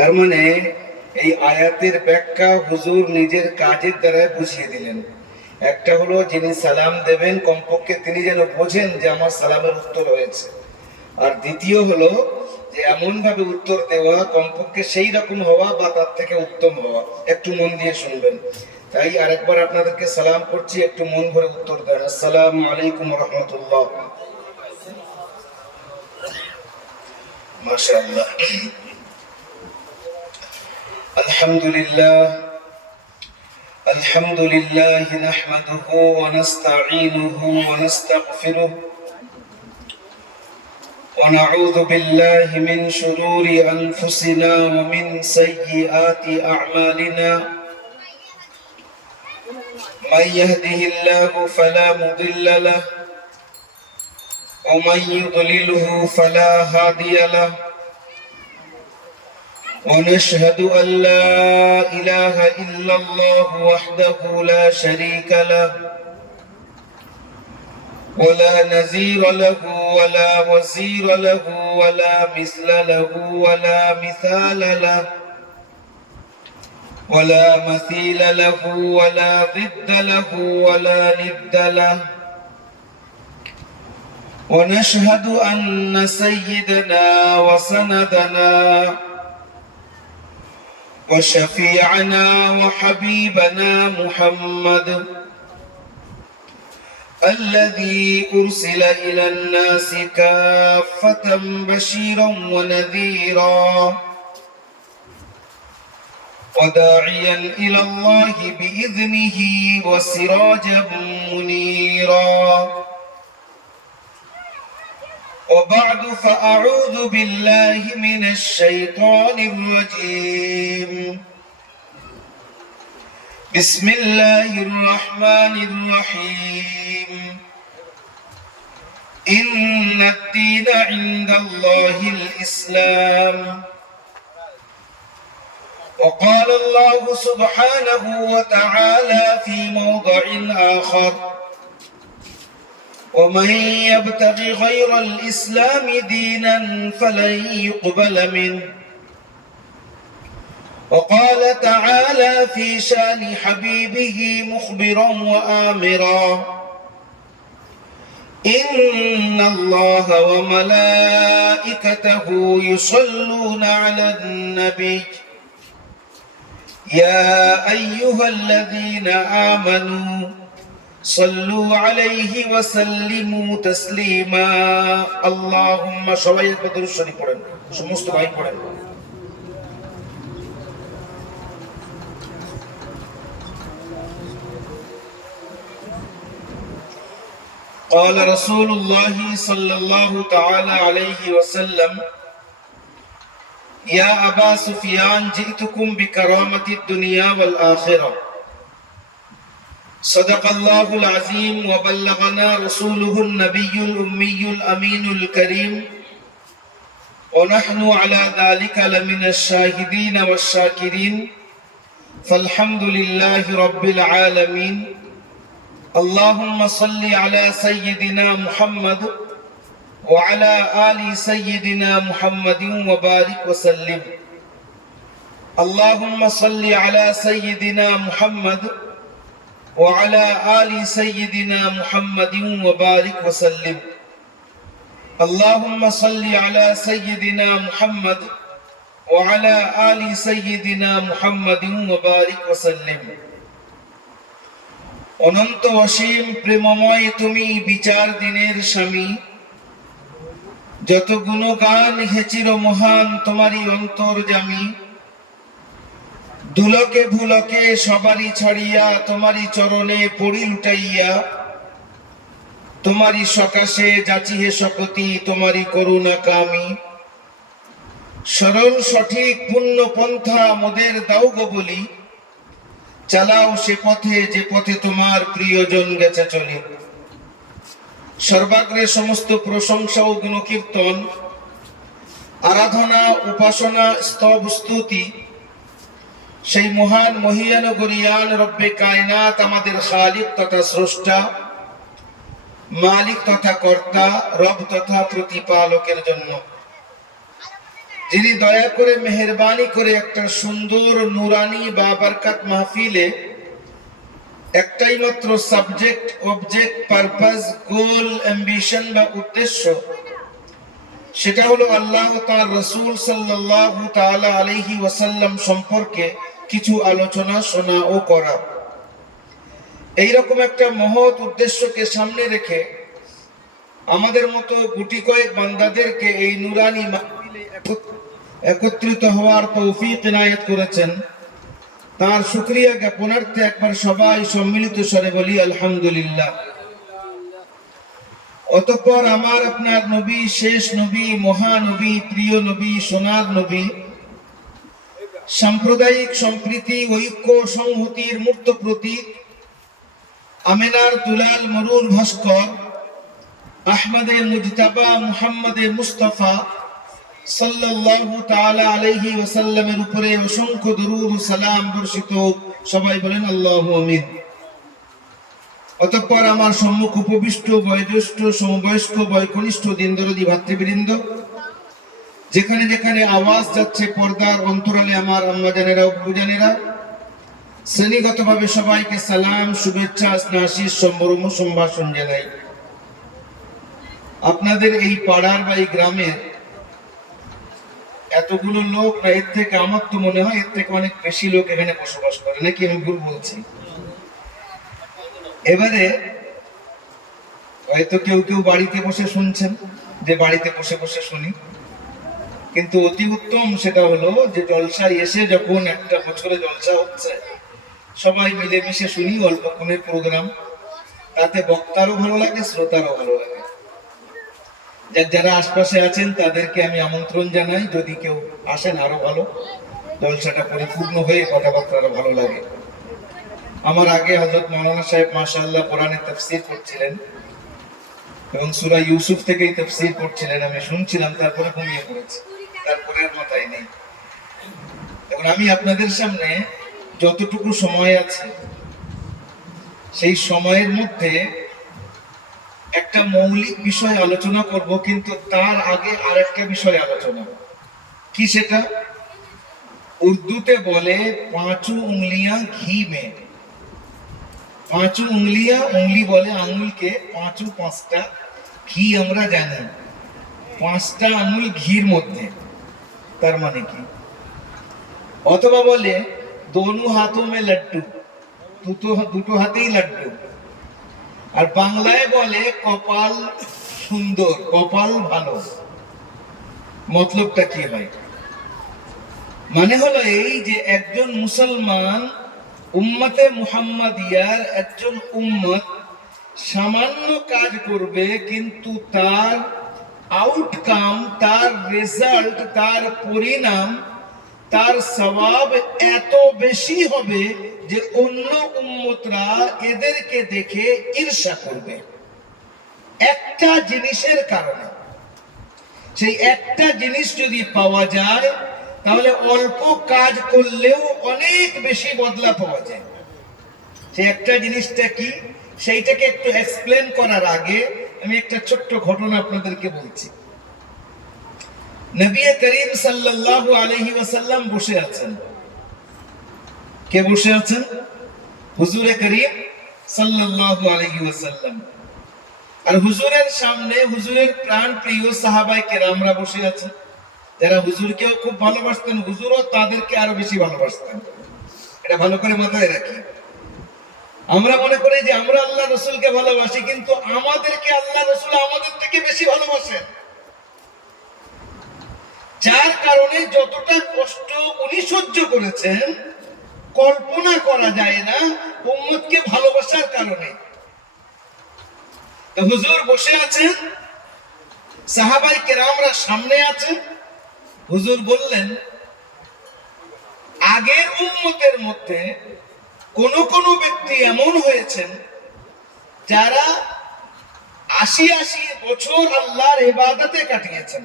তার মানে এই আয়াতের ব্যাখ্যা হুজুর নিজের কাজের দ্বারা বুঝিয়ে দিলেন। একটা হলো যিনি সালাম দেবেন কমপক্ষে তিনি যেন বোঝেন যে আমার সালামের উত্তর হয়েছে, আর দ্বিতীয় হলো যে এমন ভাবে উত্তর দেওয়া কমপক্ষে সেই রকম হওয়া বা তার থেকে উত্তম হওয়া। একটু মন দিয়ে শুনবেন। তাই আরেকবার আপনাদেরকে সালাম করছি, একটু মন ভরে উত্তর দেন। আসসালামু আলাইকুম রহমতুল্লাহ। মাশাআল্লাহ। আলহামদুলিল্লাহ আলহামদুলিল্লাহ নাহমাদুহু ওয়া নাস্তাঈনুহু ওয়া নাস্তাগফিরুহ ونعوذ بالله من شرور أنفسنا ومن سيئات أعمالنا من يهده الله فلا مضل له ومن يضلله فلا هادي له ونشهد أن لا إله إلا الله وحده لا شريك له ولا نذير له ولا وزير له ولا مثل له ولا مثال له ولا مثيل له ولا ضد له ولا ند له ونشهد أن سيدنا وسندنا وشفيعنا وحبيبنا محمد الذي أرسل إلى الناس كافة بشيرا ونذيرا وداعيا إلى الله بإذنه وسراجا منيرا. وبعد فأعوذ بالله من الشيطان الرجيم. بسم الله الرحمن الرحيم. إن الدين عند الله الإسلام. وقال الله سبحانه وتعالى في موضع آخر: ومن يبتغ غير الإسلام دينا فلن يقبل منه. وقال تعالى في شان حبيبه مخبرا وآمرا: إن الله وملائكته يصلون على النبي يا أيها الذين آمنوا صلوا عليه وسلموا تسليما. اللهم সবাই একবার দরুদ শরীফ পড়েন, সমস্ত ভাই পড়েন। قال رسول الله صلى الله تعالى عليه وسلم: يا أبا سفيان جئتكم بكرامة الدنيا والآخرة. صدق الله العظيم وبلغنا رسوله النبي الأمي الأمين الكريم ونحن على ذلك لمن الشاهدين والشاكرين فالحمد لله رب العالمين. اللهم صل على سيدنا محمد وعلى آل سيدنا محمد وبارك وسلم. اللهم صل على سيدنا محمد وعلى آل سيدنا محمد وبارك وسلم. اللهم صل على سيدنا محمد وعلى آل سيدنا محمد وبارك وسلم. অনন্ত অসীম প্রেমময় তুমি বিচার দিনের স্বামী, যত গুণগান হেচির মহান তোমারই অন্তর্যামী। দুলকে ভুলকে সবারই ছাড়িয়া তোমারই চরণে পড়ি লুটাইয়া, তোমারই সকাশে যাচিহে শপথি তোমারই করুণা কামি। সরল সঠিক পুণ্য পন্থা মোদের দাও গো বলি, চালাও সে পথে যে পথে তোমার প্রিয়জন গেছে চলি। সর্বাগ্রে সমস্ত প্রশংসা ও গুণকীর্তন, আরাধনা উপাসনা স্তব স্তুতি সেই মহান মহিয়ান গরিয়ান রব্বে কায়নাত, আমাদের খালিক তথা স্রষ্টা, মালিক তথা কর্তা, রব তথা প্রতিপালকের জন্য। যিনি দয়া করে মেহেরবানি করে একটা সুন্দর নুরানি বা বরকত মাহফিলে একটাই মাত্র সাবজেক্ট, অবজেক্ট, পারপাস, গোল, অ্যাম্বিশন বা উদ্দেশ্য, সেটা হলো আল্লাহ তার রাসূল সাল্লাল্লাহু তাআলা আলাইহি ওয়াসাল্লাম সম্পর্কে কিছু আলোচনা শোনা ও করা। এইরকম একটা মহৎ উদ্দেশ্যকে সামনে রেখে আমাদের মতো গুটি কয়েক বান্দাদেরকে এই নুরানি মাহফিলে একত্রিত হওয়ার তৌফিক ইনায়াত করেছেন। তার শুকরিয়া জ্ঞাপনার্থে একবার সবাই সম্মিলিত স্বরে বলি আলহামদুলিল্লাহ। অতঃপর আমার আপনার নবী, শেষ নবী, মহানবী, প্রিয় নবী, সোনার নবী, সাম্প্রদায়িক সম্প্রীতি, ঐক্য, সংহতির মূর্ত প্রতীক, আমেনার দুলাল মরুর ভাস্কর, আহমদে মুজতাবা মুহাম্মদে মুস্তাফা সাল্লাল্লাহু তাআলা আলাইহি ওয়াসাল্লামের উপরে অসংখ্য দরুদ ও সালাম বর্ষিত। সবাই বলেন আল্লাহু আমিন। অতঃপর আমার সম্মুখ উপবিষ্ট বয়োজ্যেষ্ঠ, সমবয়স্ক, বয়কনিষ্ঠ দিনদরদি ভাতৃবৃন্দ, যেখানে যেখানে আওয়াজ যাচ্ছে পর্দার অন্তরালে আমার আম্মাজানেরা, আব্বুজানেরা, শ্রেণীগতভাবে সবাইকে সালাম, শুভেচ্ছা, আশীষ, সম্ভ্রম, সম্ভাষণ জানাই। আপনাদের এই পাড়ার বা এই গ্রামের এতগুলো লোক, না এর থেকে আমার তো মনে হয় এর থেকে অনেক বেশি লোক এখানে বসবাস করে, নাকি আমি ভুল বলছি? এবারে হয়তো কেউ কেউ বাড়িতে বসে শুনছেন, যে বাড়িতে বসে বসে শুনি, কিন্তু অতি উত্তম সেটা হলো যে জলসায় এসে যখন একটা বছরে জলসা হচ্ছে সবাই মিলেমিশে শুনি, অল্পক্ষণের প্রোগ্রাম, তাতে বক্তারও ভালো লাগে, শ্রোতারও ভালো লাগে। যারা আশপাশে আছেন তাদেরকে আমি আমন্ত্রণ জানাই, যদি কেউ আসেন আরো ভালো, জলসাটা পরিপূর্ণ হয়ে কথাবার্তা আরো ভালো লাগে। আমার আগে হযরত মাওলানা সাহেব মাশাআল্লাহ কোরআনে তাফসীর করছিলেন এবং সূরা ইউসুফ থেকেই তাফসীর করছিলেন, আমি শুনছিলাম, তারপরে ঘুমিয়ে পড়েছি, তারপরে আর মাথায় নেই। এখন আমি আপনাদের সামনে যতটুকু সময় আছে সেই সময়ের মধ্যে একটা মৌলিক বিষয় আলোচনা করব, কিন্তু তার আগে আরেকটা বিষয় আলোচনা। কি সেটা? উর্দুতে বলে পাঁচু উंगलियां ঘি মে। পাঁচু উंगलियां, উंगली বলে আঙ্গুলকে, পাঁচু পাঁচটা, ঘি আমরা জানি পাঁচটা আঙ্গুল ঘির মধ্যে, তার মানে কি? অথবা বলে দোনো হাতোं में लड्डू, দুটো হাতেই লাড্ডু। আর বাংলায় বলে কপাল সুন্দর, কপাল ভালো। মতলবটা কি হয়? মানে হলো এই যে একজন মুসলমান, উম্মতে মুহাম্মাদিয়ার একজন উম্মত সামান্য কাজ করবে, কিন্তু তার আউটকাম, তার রেজাল্ট, তার পরিণাম, তার সওয়াব এত বেশি হবে যে অন্য উম্মতরা এদেরকে দেখে ঈর্ষা করবে একটা জিনিসের কারণে। সেই একটা জিনিস যদি পাওয়া যায় তাহলে অল্প কাজ করলেও অনেক বেশি বদলা পাওয়া যায়। সেই একটা জিনিসটা কি, সেইটাকে একটু এক্সপ্লেন করার আগে আমি একটা ছোট্ট ঘটনা আপনাদেরকে বলছি। নবী করিম সাল্লাল্লাহু আলাইহি ওয়াসাল্লাম বসে আছেন। কে বসে আছেন? হুজুরে করিম সাল্লাল্লাহু আলাইহি ওয়াসাল্লাম। আর হুজুরের সামনে হুজুরের প্রাণ প্রিয় সাহাবায়ে কেরামরা বসে আছেন, যারা হুজুরকেও খুব ভালোবাসতেন, হুজুরও তাদেরকে আরো বেশি ভালোবাসতেন। এটা ভালো করে মাথায় রাখি। আমরা মনে করি যে আমরা আল্লাহ রাসূলকে ভালোবাসি, কিন্তু আমাদেরকে আল্লাহ রাসূল আমাদের থেকে বেশি ভালোবাসেন, যার কারণে যতটা কষ্ট উনি সহ্য করেছেন কল্পনা করা যায় না উম্মতকে ভালোবাসার কারণে। হুজুর বসে আছেন, সাহাবায়ে কেরামরা সামনে আছেন। হুজুর বললেন, আগের উম্মতের মধ্যে কোন কোন ব্যক্তি এমন হয়েছেন যারা ৮০ বছর আল্লাহর ইবাদতে কাটিয়েছেন।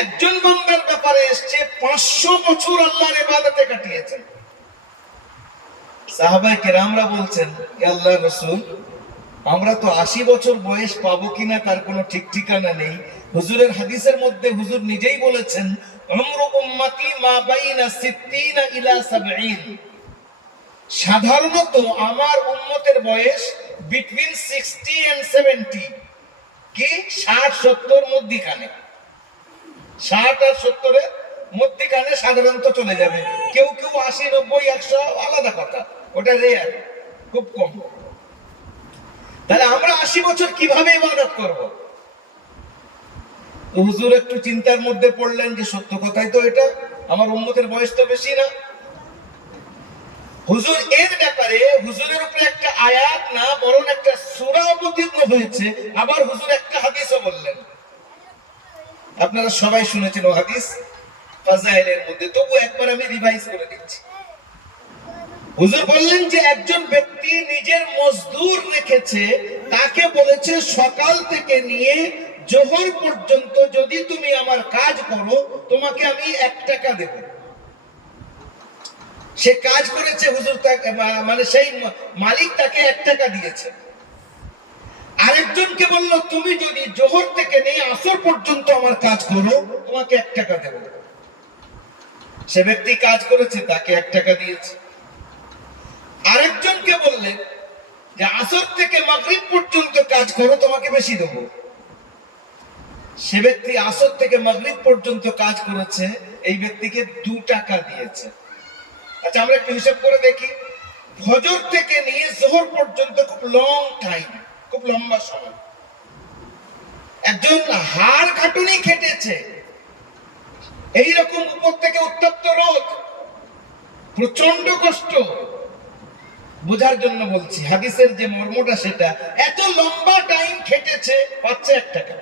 একজন বান্দার ব্যাপারে এসেছে ৫০০ বছর আল্লাহর ইবাদতে কাটিয়েছেন। সাহাবায়ে কেরামরা বলছেন, হে আল্লাহর রাসূল, আমরা তো ৮০ বছর বয়স পাবো কিনা তার কোনো ঠিক ঠিকানা নেই, হুজুরের হাদিসের মধ্যে হুজুর নিজেই বলেছেন, উমরু উম্মতি মা বাইনা 60 ইলা 70। সাধারণত আমার উম্মতের বয়স বিটুইন 60 এন্ড 70, কি 60-70 মধ্যখানে, 60 আর 70 এর মধ্যখানে সাধারণত চলে যাবে। কেউ কেউ 80, 90, 100 আলাদা কথা, ওটা রেয়ার, খুব কম। তাহলে আমরা 80 বছর কিভাবে ইবাদত করব? তো হুজুর একটু চিন্তার মধ্যে পড়লেন যে সত্য কথাই তো এটা, আমার উম্মতের বয়স তো বেশি না। হুজুর এর ব্যাপারে হুজুরের উপরে একটা আয়াত না বরং একটা সূরা অবতীর্ণ হয়েছে, আবার হুজুর একটা হাদিসও বললেন। আপনারা সবাই শুনেছেন ও হাদিস ফাজাইলের মধ্যে, তবু একবার আমি রিভাইজ করে দিচ্ছি। হুজুর বললেন যে একজন ব্যক্তি নিজের মজদুর রেখেছে, তাকে বলেছে সকাল থেকে নিয়ে জোহর পর্যন্ত যদি তুমি আমার কাজ করো তোমাকে আমি 1 টাকা দেব। সে কাজ করেছে, হুজুর তাকে মানে সেই মালিক তাকে 1 টাকা দিয়েছে। আরেকজনকে বলল তুমি যদি জোহর থেকে নিয়ে আসর পর্যন্ত আমার কাজ করো তোমাকে 1 টাকা দেব। সে ব্যক্তি কাজ করেছে, তাকে 1 টাকা দিয়েছে। আরেকজনকে বললেন যে আসর থেকে মাগরিব পর্যন্ত কাজ করো তোমাকে বেশি দেব। সে ব্যক্তি আসর থেকে মাগরিব পর্যন্ত কাজ করেছে, এই ব্যক্তিকে 2 টাকা দিয়েছে। আচ্ছা আমরা একটু হিসাব করে দেখি, ফজর থেকে নিয়ে জোহর পর্যন্ত খুব লং টাইম, খুব লম্বা সময়। একজন হাড় খাটুনি খেটেছে, এইরকম উপর থেকে উত্তপ্ত রোদ, প্রচন্ড কষ্ট, বোঝার জন্য বলছি হাদিসের যে মর্মটা সেটা, এত লম্বা টাইম খেটেছে, পাচ্ছে 1 টাকা।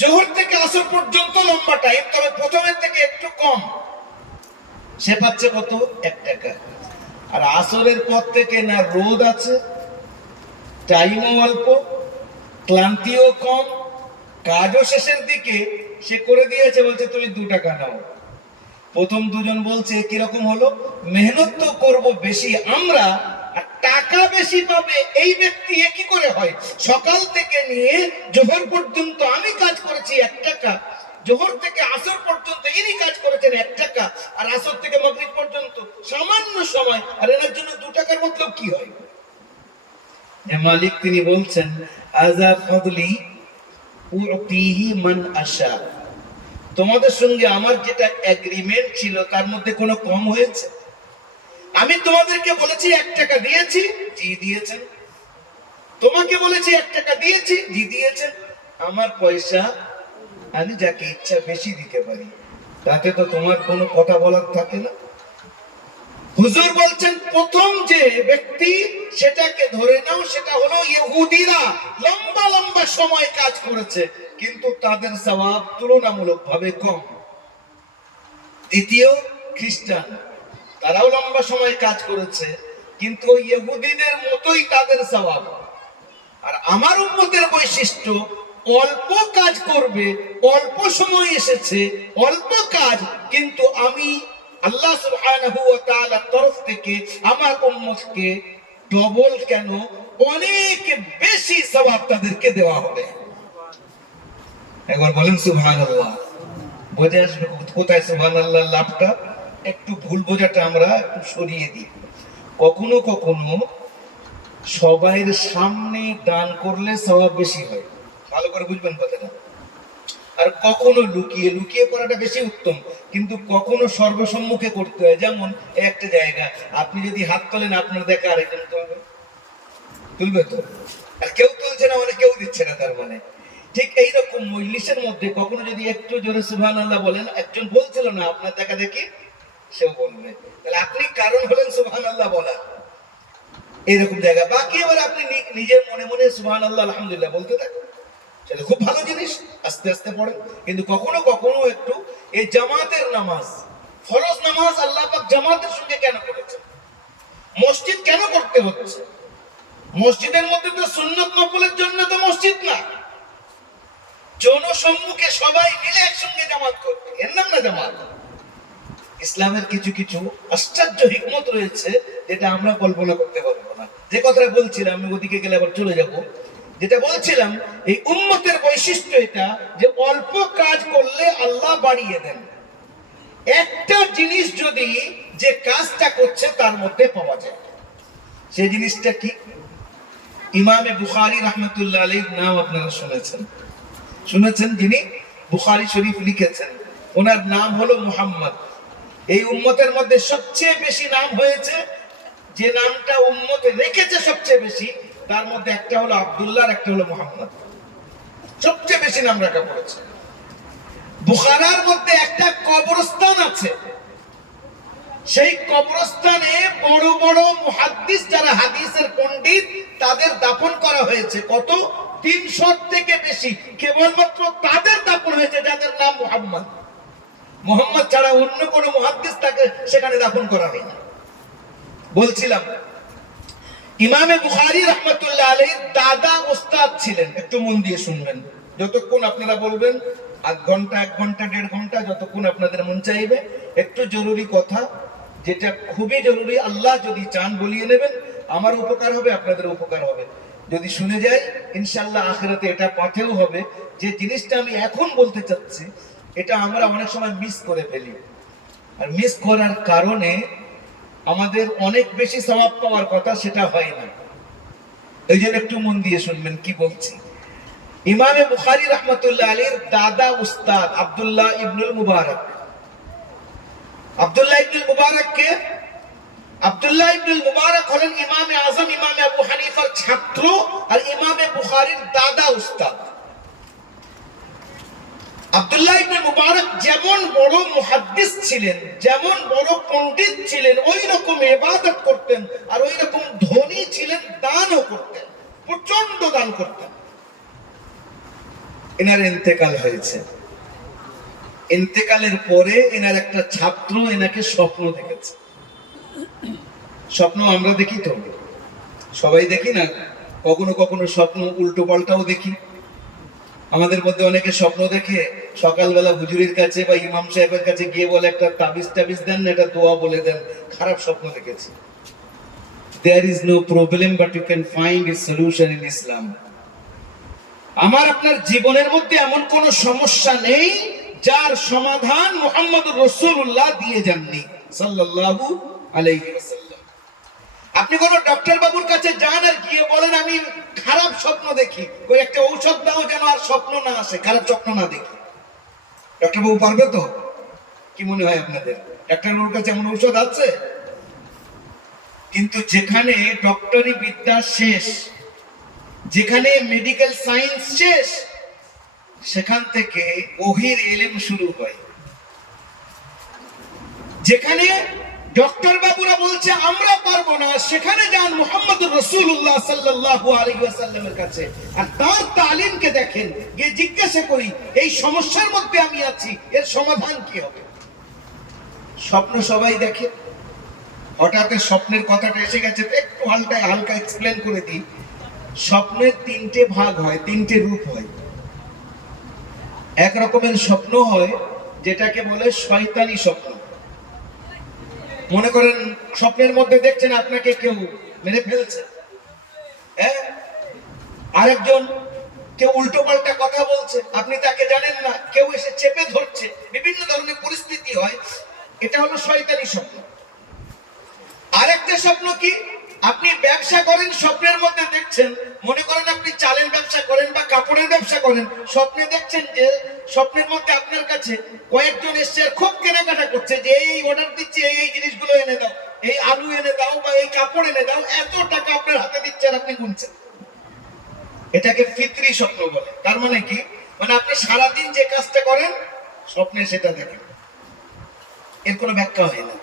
জোহর থেকে আসর পর্যন্ত লম্বা টাইম, তবে প্রথমের থেকে একটু কম, সে পাচ্ছে কত? 1 টাকা। আর আসরের পর থেকে না রোদ আছে, টাইমও অল্প, ক্লান্তিও কম, কাজও শেষের দিকে, সে করে দিয়েছে, বলছে তুমি 2 টাকা নাও। প্রথম দুজন বলছে কিরকম হলো, মেহনত তো করব বেশি আমরা, আর টাকা বেশি পাবে এই ব্যক্তি, কি করে হয়? সকাল থেকে নিয়ে জোহর পর্যন্ত আমি কাজ করেছি 1 টাকা, জোহর থেকে আসর পর্যন্ত ইনি কাজ করেছেন 1 টাকা, আর আসর থেকে মাগরিব পর্যন্ত সামান্য সময়, আর এর জন্য 2 টাকার মতলব কি হয়? যে মালিক তিনি বলছেন আযা ফাদলি উতিহি মান আশা, তোমাদের সঙ্গে আমার যেটা এগ্রিমেন্ট ছিল তার মধ্যে কোনো কম হয়েছে? আমি তোমাদেরকে বলেছি 1 টাকা দিয়েছি, জি দিয়েছেন। তোমাকে বলেছি 1 টাকা দিয়েছি, জি দিয়েছেন। আমার পয়সা আমি যাকে ইচ্ছা বেশি দিতে পারি, তাতে তো তোমার কোনো কথা বলার থাকে না। হুজুর বলছেন প্রথম যে ব্যক্তি, সেটাকে ধরে নাও সেটা হলো ইহুদিরা, লম্বা লম্বা সময় কাজ করেছে কিন্তু তাদের সওয়াব তুলনামূলকভাবে কম। দ্বিতীয় খ্রিস্টান, তারাও লম্বা সময় কাজ করেছে কিন্তু ওই ইহুদিদের মতোই তাদের সওয়াব। আর আমার উম্মতের বৈশিষ্ট্য, অল্প কাজ করবে, অল্প সময় এসেছে, অল্প কাজ, কিন্তু আমি আল্লাহ সুবহানাহু ওয়া তাআলার তরফ থেকে আমার উম্মতকে ডবল কেন, অনেক বেশি সওয়াব তাদেরকে দেওয়া হবে। একবার বলেন সুবহানাল্লাহ। বোঝা আসবে কোথায় সুবহানাল্লাহ লাভটা? একটু ভুল বোঝাটা আমরা একটু সরিয়ে দিই। কখনো কখনো সবাইয়ের সামনে দান করলে সওয়াব বেশি হয়, ভালো করে বুঝবেন কথাটা। আর কখনো লুকিয়ে লুকিয়ে করাটা বেশি উত্তম, কিন্তু কখনো সর্বসম্মুখে করতে হয়। যেমন একটা জায়গা, আপনি যদি হাত তোলেন আপনার দেখা আরেকজন তুলবে, তুলবে তো, আর কেউ তুলছে না মানে কেউ দিচ্ছে না, তার মানে ঠিক এইরকম মজলিসের মধ্যে কখনো যদি একটু জোরে সুবহানাল্লাহ বলেন, একজন বলছিল না আপনার দেখা দেখি, সেও বলবে, তাহলে আপনি কারণ হলেন সুবহানাল্লাহ বলা। এরকম জায়গা, বাকি এবার আপনি নিজের মনে মনে সুবহানাল্লাহ আলহামদুলিল্লাহ বলতে থাকেন, সেটা খুব ভালো জিনিস, আস্তে আস্তে পড়ে। কিন্তু কখনো কখনো একটু এই জামাতের নামাজ, ফরজ নামাজ আল্লাহ পাক জামাতের সঙ্গে কেন করেছেন? মসজিদ কেন করতে হচ্ছে? মসজিদের মধ্যে তো সুন্নত নফলের জন্য তো মসজিদ না, জনসম্মুখে সবাই মিলে একসঙ্গে জামাত করবে, এর নাম না জামাত। ইসলামের কিছু কিছু আশ্চর্য হিকমত রয়েছে যেটা আমরা কল্পনা করতে পারবো না। যে কথাটা বলছিলাম, আমি ওদিকে গেলে আবার চলে যাব, যেটা বলছিলাম, এই উম্মতের বৈশিষ্ট্য এটা যে অল্প কাজ করলে আল্লাহ বাড়িয়ে দেন। একটা জিনিস যদি যে কাজটা করছে তার মধ্যে পাওয়া যায়, সেই জিনিসটা কি? ইমামে বুখারী রাহমাতুল্লাহ আলাইহির নাম আপনারা শুনেছেন, যিনি বুখারী শরীফ লিখেছেন, ওনার নাম হলো মুহাম্মদ। এই উম্মতের মধ্যে সবচেয়ে বেশি নাম হয়েছে, যে নামটা উম্মত রেখেছে সবচেয়ে বেশি, তার মধ্যে একটা হলো আব্দুল্লাহ আর একটা হলো মুহাম্মদ। সবচেয়ে বেশি নাম রাখা পড়েছে। বুখারার মধ্যে একটা কবরস্থান আছে, সেই কবরস্থানে বড় বড় মুহাদ্দিস যারা হাদিসের পণ্ডিত তাদের দাফন করা হয়েছে। কত? 300 থেকে বেশি। কেবলমাত্র তাদের দাফন হয়েছে যাদের নাম মুহাম্মদ। মুহাম্মদ ছাড়া অন্য কোন মুহাদ্দিস তাকে সেখানে দাফন করা হয়নি। বলছিলাম, ইমামে বুখারী রাহমাতুল্লাহ আলাইহির দাদা ওস্তাদ ছিলেন। একটু মন দিয়ে শুনবেন, যতক্ষণ আপনারা বলবেন, আধ ঘন্টা, 1 ঘন্টা, 1.5 ঘন্টা, যতক্ষণ আপনাদের মন চাইবে। একটু জরুরি কথা, যেটা খুবই জরুরি, আল্লাহ যদি চান বলিয়ে নেবেন, আমার উপকার হবে, আপনাদের উপকার হবে। যদি শুনে যাই, ইনশাআল্লাহ আখিরাতে এটা পাথেও হবে। যে জিনিসটা আমি এখন বলতে চাচ্ছি, এটা আমরা অনেক সময় মিস করে ফেলি, আর মিস করার কারণে আমাদের অনেক বেশি সওয়াব পাওয়ার কথা, সেটা হয় না। এই জন্য একটু মন দিয়ে শুনবেন কি বলছি। ইমামে বুখারী রাহমাতুল্লাহ আলাইহির দাদা উস্তাদ আব্দুল্লাহ ইবনুল মুবারক। আব্দুল্লাহ ইবনুল মুবারক কে? আব্দুল্লাহ ইবনুল মুবারক হলেন ইমামে আজম ইমামে আবু হানিফার ছাত্র আর ইমামে বুখারীর দাদা উস্তাদ। আব্দুল্লাহ ইবনুল মুবারক যেমন বড় মুহাদ্দিস ছিলেন, যেমন বড় পণ্ডিত ছিলেন, ওই রকম ইবাদত করতেন, আর ওই রকম ধনী ছিলেন, দানও করতেন, প্রচন্ড দান করতেন। এনার ইন্তেকাল হয়েছে। ইন্তেকালের পরে এনার একটা ছাত্র এনাকে স্বপ্ন দেখেছে। স্বপ্ন আমরা দেখি তো, সবাই দেখি না? কখনো কখনো স্বপ্ন উল্টো পাল্টাও দেখি। আমাদের মধ্যে অনেকে স্বপ্ন দেখে সকালবেলা হুজুরের কাছে বা ইমাম সাহেবের কাছে গিয়ে বলে, একটা তাবিজ দেন, এটা দোয়া বলে দেন। খারাপ স্বপ্ন দেখেছি। There is no problem but you can find a solution in Islam. আমার আপনার জীবনের মধ্যে এমন কোন সমস্যা নেই যার সমাধান মুহাম্মদুর রাসূলুল্লাহ দিয়ে যাননি সাল্লাল্লাহু আলাইহি ওয়াসাল্লাম। আপনি কোন ডক্টর বাবুর কাছে যান আর গিয়ে বলেন, আমি খারাপ স্বপ্ন দেখি, ওই একটা ঔষধ দাও যেন আর স্বপ্ন না আসে, খারাপ স্বপ্ন না দেখি। ডক্টর বাবু পারবে তো? কি মনে হয় আপনাদের? ডক্টর বাবুর কাছে এমন ঔষধ আছে? কিন্তু যেখানে ডক্টরি বিদ্যা শেষ, যেখানে মেডিকেল সায়েন্স শেষ, সেখান থেকে ওহীর ইলম শুরু হয়। যেখানে ডক্টর বাবুরা বলছে আমরা পারবো না, সেখানে যান মুহাম্মদুর রাসূলুল্লাহ সাল্লাল্লাহু আলাইহি ওয়াসাল্লামের কাছে, আর তার তালিমকে দেখেন, গিয়ে জিজ্ঞাসা করি, এই সমস্যার মধ্যে আমি আছি, এর সমাধান কি হবে? স্বপ্ন সবাই দেখে। হঠাৎ স্বপ্নের কথাটা এসে গেছে, একটু হালকা এক্সপ্লেন করে দিই। স্বপ্নের 3টে ভাগ হয়, 3টে রূপ হয়। এক রকমের স্বপ্ন হয় যেটাকে বলে শয়তানি স্বপ্ন। মনে করেন স্বপ্নের মধ্যে দেখছেন আপনাকে কেউ মেরে ফেলছে, হ্যাঁ, আরেকজন কেউ উল্টো পাল্টা কথা বলছে, আপনি তাকে জানেন না, কেউ এসে চেপে ধরছে, বিভিন্ন ধরনের পরিস্থিতি হয়। এটা হলো শয়তানি স্বপ্ন। আরেকটা স্বপ্ন কি? আপনি ব্যবসা করেন, স্বপ্নের মধ্যে দেখছেন, মনে করেন আপনি চালের ব্যবসা করেন বা কাপড়ের ব্যবসা করেন, স্বপ্নে দেখছেন যে স্বপ্নের মধ্যে আপনার কাছে কয়েকজন এসছে, খুব কেনাকাটা করছে, যে এই অর্ডার দিচ্ছে, এই জিনিসগুলো এনে দাও, এই আলু এনে দাও বা এই কাপড় এনে দাও, এত টাকা আপনার হাতে দিচ্ছে আর আপনি গুনছেন। এটাকে ফিতরি স্বপ্ন বলে। তার মানে কি? মানে আপনি সারাদিন যে কাজটা করেন স্বপ্নে সেটা দেখেন, এর কোনো ব্যাখ্যা হয় না।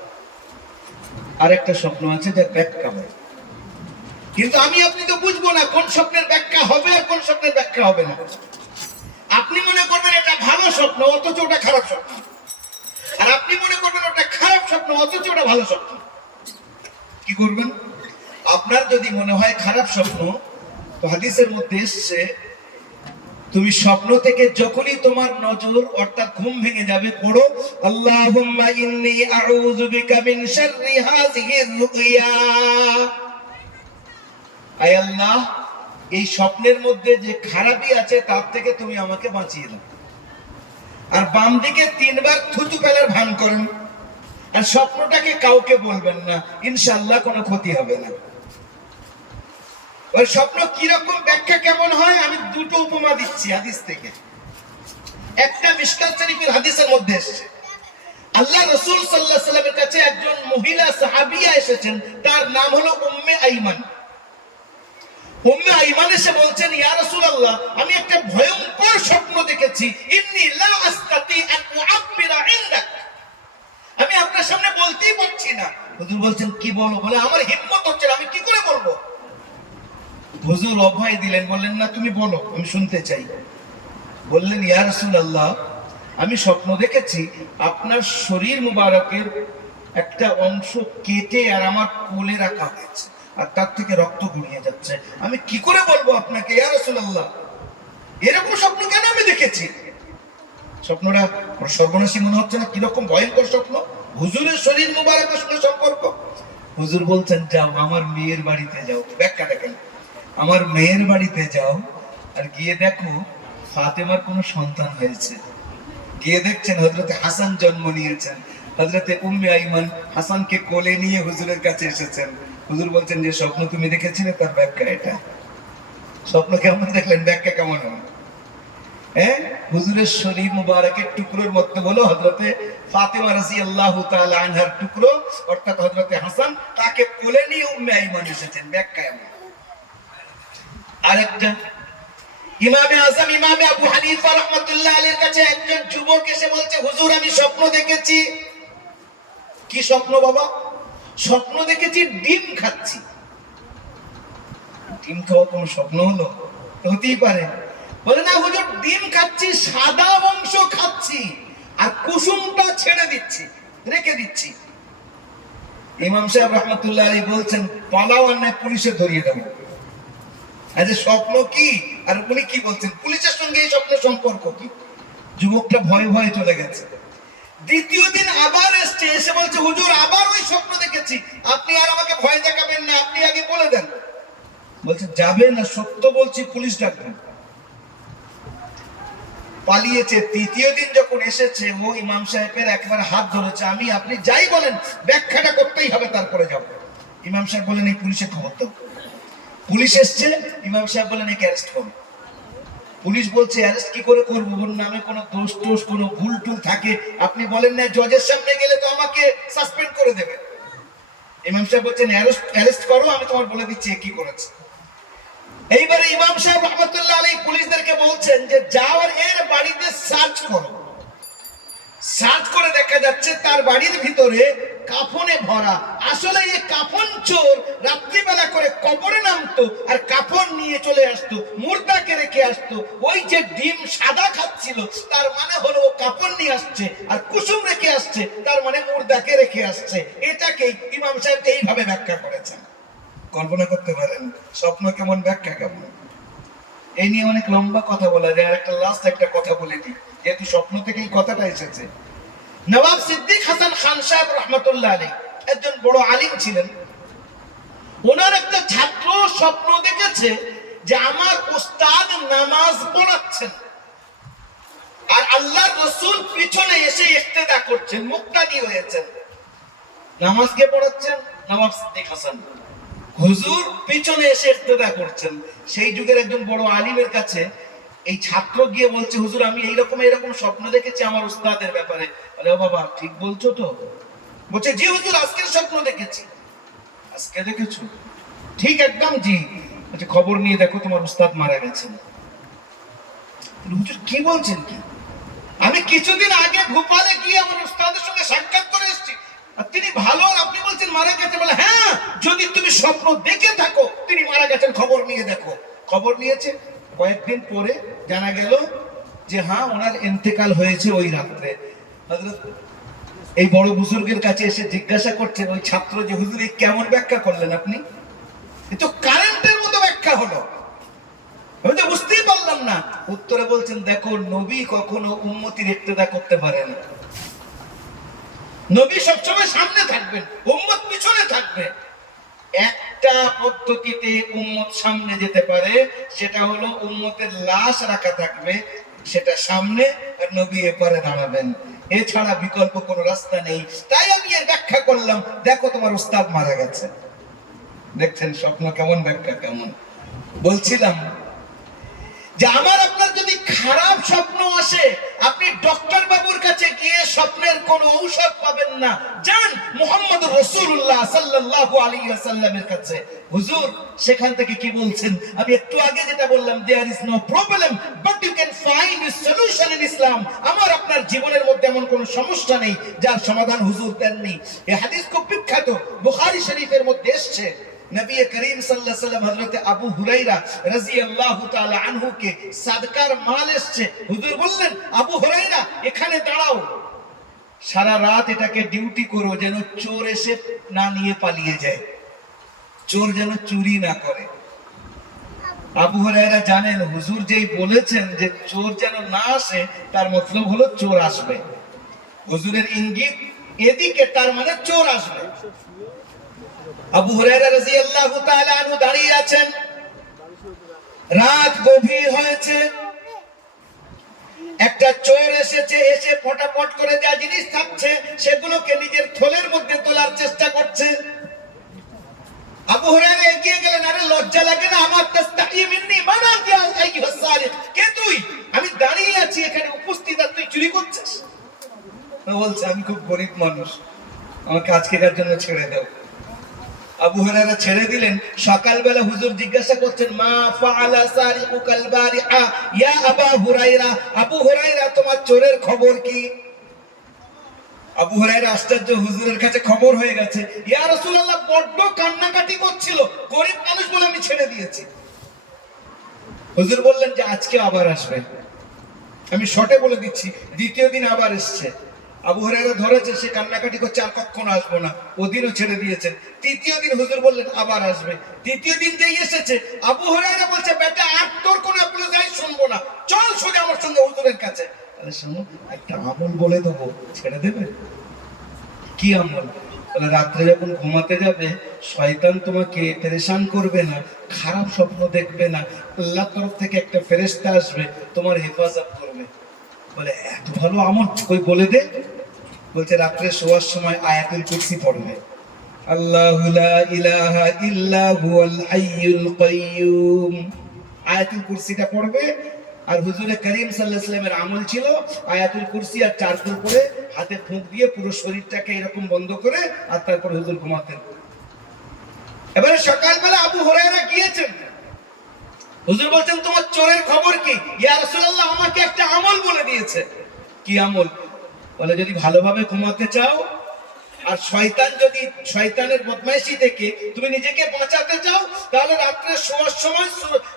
আরেকটা স্বপ্ন আছে যার ব্যাখ্যা হয়, কিন্তু আমি আপনি তো বুঝবো না কোন স্বপ্নের ব্যাখ্যা হবে আর কোন স্বপ্নের ব্যাখ্যা হবে না। আপনি মনে করবেন এটা ভালো স্বপ্ন, অথচ ওটা খারাপ স্বপ্ন, আর আপনি মনে করবেন ওটা খারাপ স্বপ্ন, অথচ ওটা ভালো স্বপ্ন। কি করবেন? আপনার যদি মনে হয় খারাপ স্বপ্ন, তো হাদিসের মধ্যে এসছে, তুমি স্বপ্ন থেকে যখনই তোমার নজর অর্থাৎ ঘুম ভেঙে যাবে, পড়ো আল্লাহুম্মা ইন্নী আউযু বিকা মিন শাররি হাযিহির রুইয়া। আয় আল্লাহ, এই স্বপ্নের মধ্যে যে খারাপই আছে তার থেকে তুমি আমাকে বাঁচিয়ে দাও। আর বাম দিকে 3 বার থুতু ফেলার ভান করেন, আর স্বপ্নটাকে কাউকে বলবেন না, ইনশাআল্লাহ কোনো ক্ষতি হবে না। ওই স্বপ্ন কিরকম, ব্যাখ্যা কেমন হয়, আমি দুটো উপমা দিচ্ছি হাদিস থেকে। একটা মিশকাত শরীফের হাদিসের মধ্যে এসেছে, আল্লাহ রাসূল সাল্লাল্লাহু আলাইহি ওয়াসাল্লামের কাছে একজন মহিলা সাহাবিয়া এসেছেন, তার নাম হলো উম্মে আইমান। উম্মে আইমান এসে বলছেন, ইয়া রাসূলুল্লাহ, আমি একটা ভয়ঙ্কর স্বপ্ন দেখেছি, ইন্নী লা আস্তাতি আন উআব্বিরা ইনদাক, আমি আপনার সামনে বলতেই পারছি না। হুজুর বলছেন, কি বলো? বলে, আমার হিম্মত হচ্ছে না, আমি কি করে বলবো? হুজুর অভয় দিলেন, বললেন, না তুমি বলো, আমি শুনতে চাই। বললেন, ইয়া রাসূলুল্লাহ, আমি স্বপ্ন দেখেছি আপনার শরীর মুবারকের একটা অংশ কেটে আর আমার কোলে রাখা হয়েছে, আর তার থেকে রক্ত গড়িয়ে যাচ্ছে। আমি কি করে বলবো আপনাকে ইয়া রাসূলুল্লাহ, এরকম স্বপ্ন কেন আমি দেখেছি? স্বপ্নটা সর্বনাশী মনে হচ্ছে না? কিরকম ভয়ঙ্কর স্বপ্ন, হুজুরের শরীর মুবারকের সঙ্গে সম্পর্ক। হুজুর বলছেন, যাও আমার মেয়ের বাড়িতে যাও। ব্যাখ্যা দেখেন, আমার মেয়ের বাড়িতে যাও আর গিয়ে দেখো ফাতেমার কোনো সন্তান হয়েছে। গিয়ে দেখছেন হযরতে হাসান জন্ম নিয়েছেন। হযরতে উম্মে আইমান হাসানকে কোলে নিয়ে হুজুরের কাছে এসেছেন। হুজুর বলছেন, যে স্বপ্ন তুমি দেখেছিলে তার ব্যাখ্যা এটা। স্বপ্ন কেমন দেখলেন, ব্যাখ্যা কেমন হলো? হ্যাঁ, হুজুরের শরীর মুবারকের টুকরোর মধ্যে হলো হযরতে ফাতেমা রাদিয়াল্লাহু তাআলা আনহার টুকরো, অর্থাৎ হযরতে হাসান, তাকে কোলে নিয়ে উম্মে আইমান এসেছেন। ব্যাখ্যা এমন। আরেকটা, ইমামে আযম ইমামে আবু হানিফা রাহমাতুল্লাহ আলাইহির কাছে একজন যুবক এসে বলছে, হুজুর আমি স্বপ্ন দেখেছি। কি স্বপ্ন বাবা? স্বপ্ন দেখেছি ডিম খাচ্ছি। ডিম খাওয়া কোন স্বপ্ন হলো? হতেই পারে। বলে, না হুজুর, ডিম খাচ্ছি, সাদা অংশ খাচ্ছি আর কুসুমটা ছেড়ে দিচ্ছি, রেখে দিচ্ছি। ইমাম সাহেব রাহমাতুল্লাহ আলাইহি বলছেন, পালাও আর না পুলিশে ধরিয়ে দেবো। আচ্ছা, স্বপ্ন কি আর উনি কি বলছেন, পুলিশের সঙ্গে এই স্বপ্নের সম্পর্ক কি? যুবকটা ভয়ে ভয়ে চলে গেছে। দ্বিতীয় দিন আবার এসছে, এসে বলছে, হুজুর আবার ওই স্বপ্ন দেখেছি, আপনি আর আমাকে ভয় দেখাবেন না, আপনি আগে বলে দেন। বলছে, যাবে না, সত্য বলছি, পুলিশ ডাকবেন। পালিয়েছে। তৃতীয় দিন যখন এসেছে, ও ইমাম সাহেবের একবার হাত ধরেছে, আপনি যাই বলেন ব্যাখ্যাটা করতেই হবে, তারপরে যাব। ইমাম সাহেব বলেন, এই পুলিশে খবর দাও। পুলিশ এসছে, ইমাম সাহেব বলেন, একে অ্যারেস্ট করো। পুলিশ বলছে, অ্যারেস্ট কি করে করবো, ওর নামে কোনো দোষ টোষ কোনো ভুল টুল থাকে, আপনি বলেন না জজের সামনে গেলে তো আমাকে সাসপেন্ড করে দেবে। ইমাম সাহেব বলছেন, অ্যারেস্ট করো, আমি তোমার বলে দিচ্ছি কি করেছে। এইবারে ইমাম সাহেব রাহমাতুল্লাহ আলাইহি পুলিশদেরকে বলছেন যে যাও আর এর বাড়িতে সার্চ করো। সার্চ করে দেখা যাচ্ছে তার বাড়ির ভিতরে কাফনে ভরা। আসলে এই কাফন চোর রাত্রিবেলা করে কবরে নামতো আর কাফন নিয়ে চলে আসতো, মুর্দাকে রেখে আসতো। ওই যে ডিম সাদা খাচ্ছিল, তার মানে হলো ও কাফন নিয়ে আসছে, আর কুসুম রেখে আসছে, তার মানে মুর্দাকে রেখে আসছে। এটাকেই ইমাম সাহেব এইভাবে ব্যাখ্যা করেছেন। কল্পনা করতে পারেন স্বপ্ন কেমন, ব্যাখ্যা কেমন? এই নিয়ে অনেক লম্বা কথা বলা যায়, একটা লাস্ট একটা কথা বলে দিই, যেহেতু স্বপ্ন থেকে এই কথাটা এসেছে। নবাব সিদ্দিক হাসান খান সাহেব রহমতুল্লাহ আলাইহি একজন বড় আলিম ছিলেন। ওনার একটা ছাত্র স্বপ্ন দেখেছে যে আমার উস্তাদ নামাজ পড়াচ্ছেন আর আল্লাহর রাসূল পিছনে এসে ইক্তেদা করছেন, মুক্তাদি হয়েছেন। নামাজ কে পড়াচ্ছেন? নবাব সিদ্দিক হাসান। হুজুর পিছনে এসে ইক্তেদা করছেন। সেই যুগের একজন বড় আলিমের কাছে এই ছাত্র গিয়ে বলছে, হুজুর আমি এইরকম স্বপ্ন দেখেছি আমার উস্তাদের ব্যাপারে। বলে, ও বাবা, ঠিক বলছো তো? বলছে, জি হুজুর, আজকের স্বপ্ন দেখেছি। আজকে দেখেছো? ঠিক একদম জি। বলছে, খবর নিয়ে দেখো তোমার উস্তাদ মারা গেছেন। হুজুর কি বলছেন কি? আমি কিছুদিন আগে ভোপালে গিয়ে আমার উস্তাদের সঙ্গে সাক্ষাৎ করে এসেছি, আর তিনি ভালো, আর আপনি বলছেন মারা গেছে। বলে, হ্যাঁ, যদি তুমি স্বপ্ন দেখে থাকো তিনি মারা গেছেন, খবর নিয়ে দেখো। খবর নিয়েছে। কয়েকদিন পরে জানা গেল যে হ্যাঁ, ওনার ইন্তেকাল হয়েছে ওই রাত্রে। হযরত এই বড় বুজুর্গের কাছে এসে জিজ্ঞাসা করছেন ওই ছাত্র যে, হুজুর এই কেমন ব্যাখ্যা করলেন আপনি? এ তো কারেন্টের মতো ব্যাখ্যা হলো, আমি তো বুঝতেই পারলাম না। উত্তরে বলছেন, দেখো, নবী কখনো উম্মতির ইক্তেদা করতে পারেন। নবী সবসময় সামনে থাকবেন, উম্মত পিছনে থাকবে। একটা পদ্ধতিতে উম্মত সামনে যেতে পারে, সেটা হলো উম্মতের লাশ রাখা থাকবে সেটা সামনে, আর নবী এপারে দাঁড়াবেন, এছাড়া বিকল্প কোনো রাস্তা নেই। তাই আমি এর ব্যাখ্যা করলাম, দেখো তোমার উস্তাদ মারা গেছে, দেখছেন স্বপ্ন কেমন, ব্যাখ্যা কেমন। বলছিলাম যে আমার আপনার যদি খারাপ স্বপ্ন আসে, আপনি ডক্টর বাবুর কাছে গিয়ে স্বপ্নের কোনো ঔষধ পাবেন না। যান মুহাম্মদুর রাসূলুল্লাহ সাল্লাল্লাহু আলাইহি ওয়াসাল্লামের কাছে। হুজুর সেখান থেকে কি বলছেন? আমি একটু আগে যেটা বললাম, there is no problem but you can find a solution in Islam. আমার আপনার জীবনের মধ্যে এমন কোনো সমস্যা নেই যার সমাধান হুজুর দেননি। এই হাদিস খুব বিখ্যাত, বুখারী শরীফের মধ্যে এসেছে। নবী করিম সাল্লাল্লাহু আলাইহি ওয়াসাল্লাম হযরত আবু হুরায়রা রাদিয়াল্লাহু তাআলা আনহু কে সাদকার মাল এসেছে। হুজুর বললেন, আবু হুরায়রা এখানে দাঁড়াও, সারা রাত এটাকে ডিউটি করো যেন চোর এসে না নিয়ে পালিয়ে যায়, চোর যেন চুরি না করে। আবু হুরায়রা জানেন হুজুর যেই বলেছেন যে চোর যেন না আসে, তার মতলব হলো চোর আসবে। হুজুরের ইঙ্গিত এদিকে, তার মানে চোর আসবে। আবু হুরায়রা রাদিয়াল্লাহু তাআলা আনহু দাঁড়িয়ে আছেন, রাত গভীর হয়েছে, একটা চোর এসেছে, এসে ফটাফট করে যা জিনিস থাকছে সেগুলোকে নিজের থলের মধ্যে তোলার চেষ্টা করছে। আবু হুরায়রা এগিয়ে গেলেন, আরে লজ্জা লাগে না আমার? তাস্তাহি মিন্নি মান আনতা আইয়ুহাস সারিক, কে তুই? আমি দাঁড়িয়ে আছি এখানে উপস্থিত, আর তুই চুরি করছিস? বলছে আমি খুব গরিব মানুষ, আমাকে আজকেকার জন্য ছেড়ে দাও। আবু হুরায়রা ছেড়ে দিলেন। সকালবেলা হুজুর জিজ্ঞাসা করছেন, মা ফাআলা সারিকুকাল বারিআ ইয়া আবা হুরায়রা, আবু হুরায়রা তোমার চোরের খবর কি? আবু হুরায়রা আশ্চর্য, হুজুরের কাছে খবর হয়ে গেছে। ইয়া রাসূলুল্লাহ বড্ড কান্নাকাটি করছিল, গরিব মানুষ বলে আমি ছেড়ে দিয়েছি। হুজুর বললেন যে আজকে আবার আসবে, আমি শর্টে বলে দিচ্ছি, দ্বিতীয় দিন আবার এসেছে। আবু হুরায়রা ধরেছে সে কান্নাকাটি করছে, আর কখনো আসবো না, ওদিনও ছেড়ে দিয়েছেন। তৃতীয় দিন হুজুর বললেন আবার আসবে। তৃতীয় দিন যেই এসেছে, আবু হুরায়রা বলছে, বেটা আর তোর কোনো অ্যাপোলজাইজ শুনবো না, চল সোজা আমার সঙ্গে হুজুরের কাছে। তাহলে শুনো, একটা আমল বলে দেবো, ছেড়ে দেবে? কি আমল? তাহলে রাত্রে যখন ঘুমাতে যাবে, শয়তান তোমাকে পেরেশান করবে না, খারাপ স্বপ্ন দেখবে না, আল্লাহর তরফ থেকে একটা ফেরেশতা আসবে তোমার হেফাজত করবে। বলে এত ভালো আমল, কই বলে দে। বলছে রাত্রে শোয়ার সময় আয়াতুল কুরসি পড়বে, আল্লাহু লা ইলাহা ইল্লা হুয়াল হাইয়ুল কাইয়্যুম, আয়াতুল কুরসিটা পড়বে। আর হুজুরে করিম সাল্লাল্লাহু আলাইহি ওয়াসাল্লামের আমল ছিল আয়াতুল কুরসি আর চারকুল করে হাতে ফুঁক দিয়ে পুরো শরীরটাকে এরকম বন্ধ করে, আর তারপর হুজুর ঘুমাতেন। এবারে সকালবেলা আবু হুরায়রা গিয়েছেন, হুজুর বলছেন তোমার চোরের খবর কি? ইয়া রাসূলুল্লাহ আমাকে একটা আমল বলে দিয়েছে। কি আমল? বলে যদি ভালোভাবে ঘুমাতে চাও, আর শয়তান যদি, শয়তানের বদমাইশি থেকে তুমি নিজেকে বাঁচাতে চাও, তাহলে রাত্রে শোয়ার সময়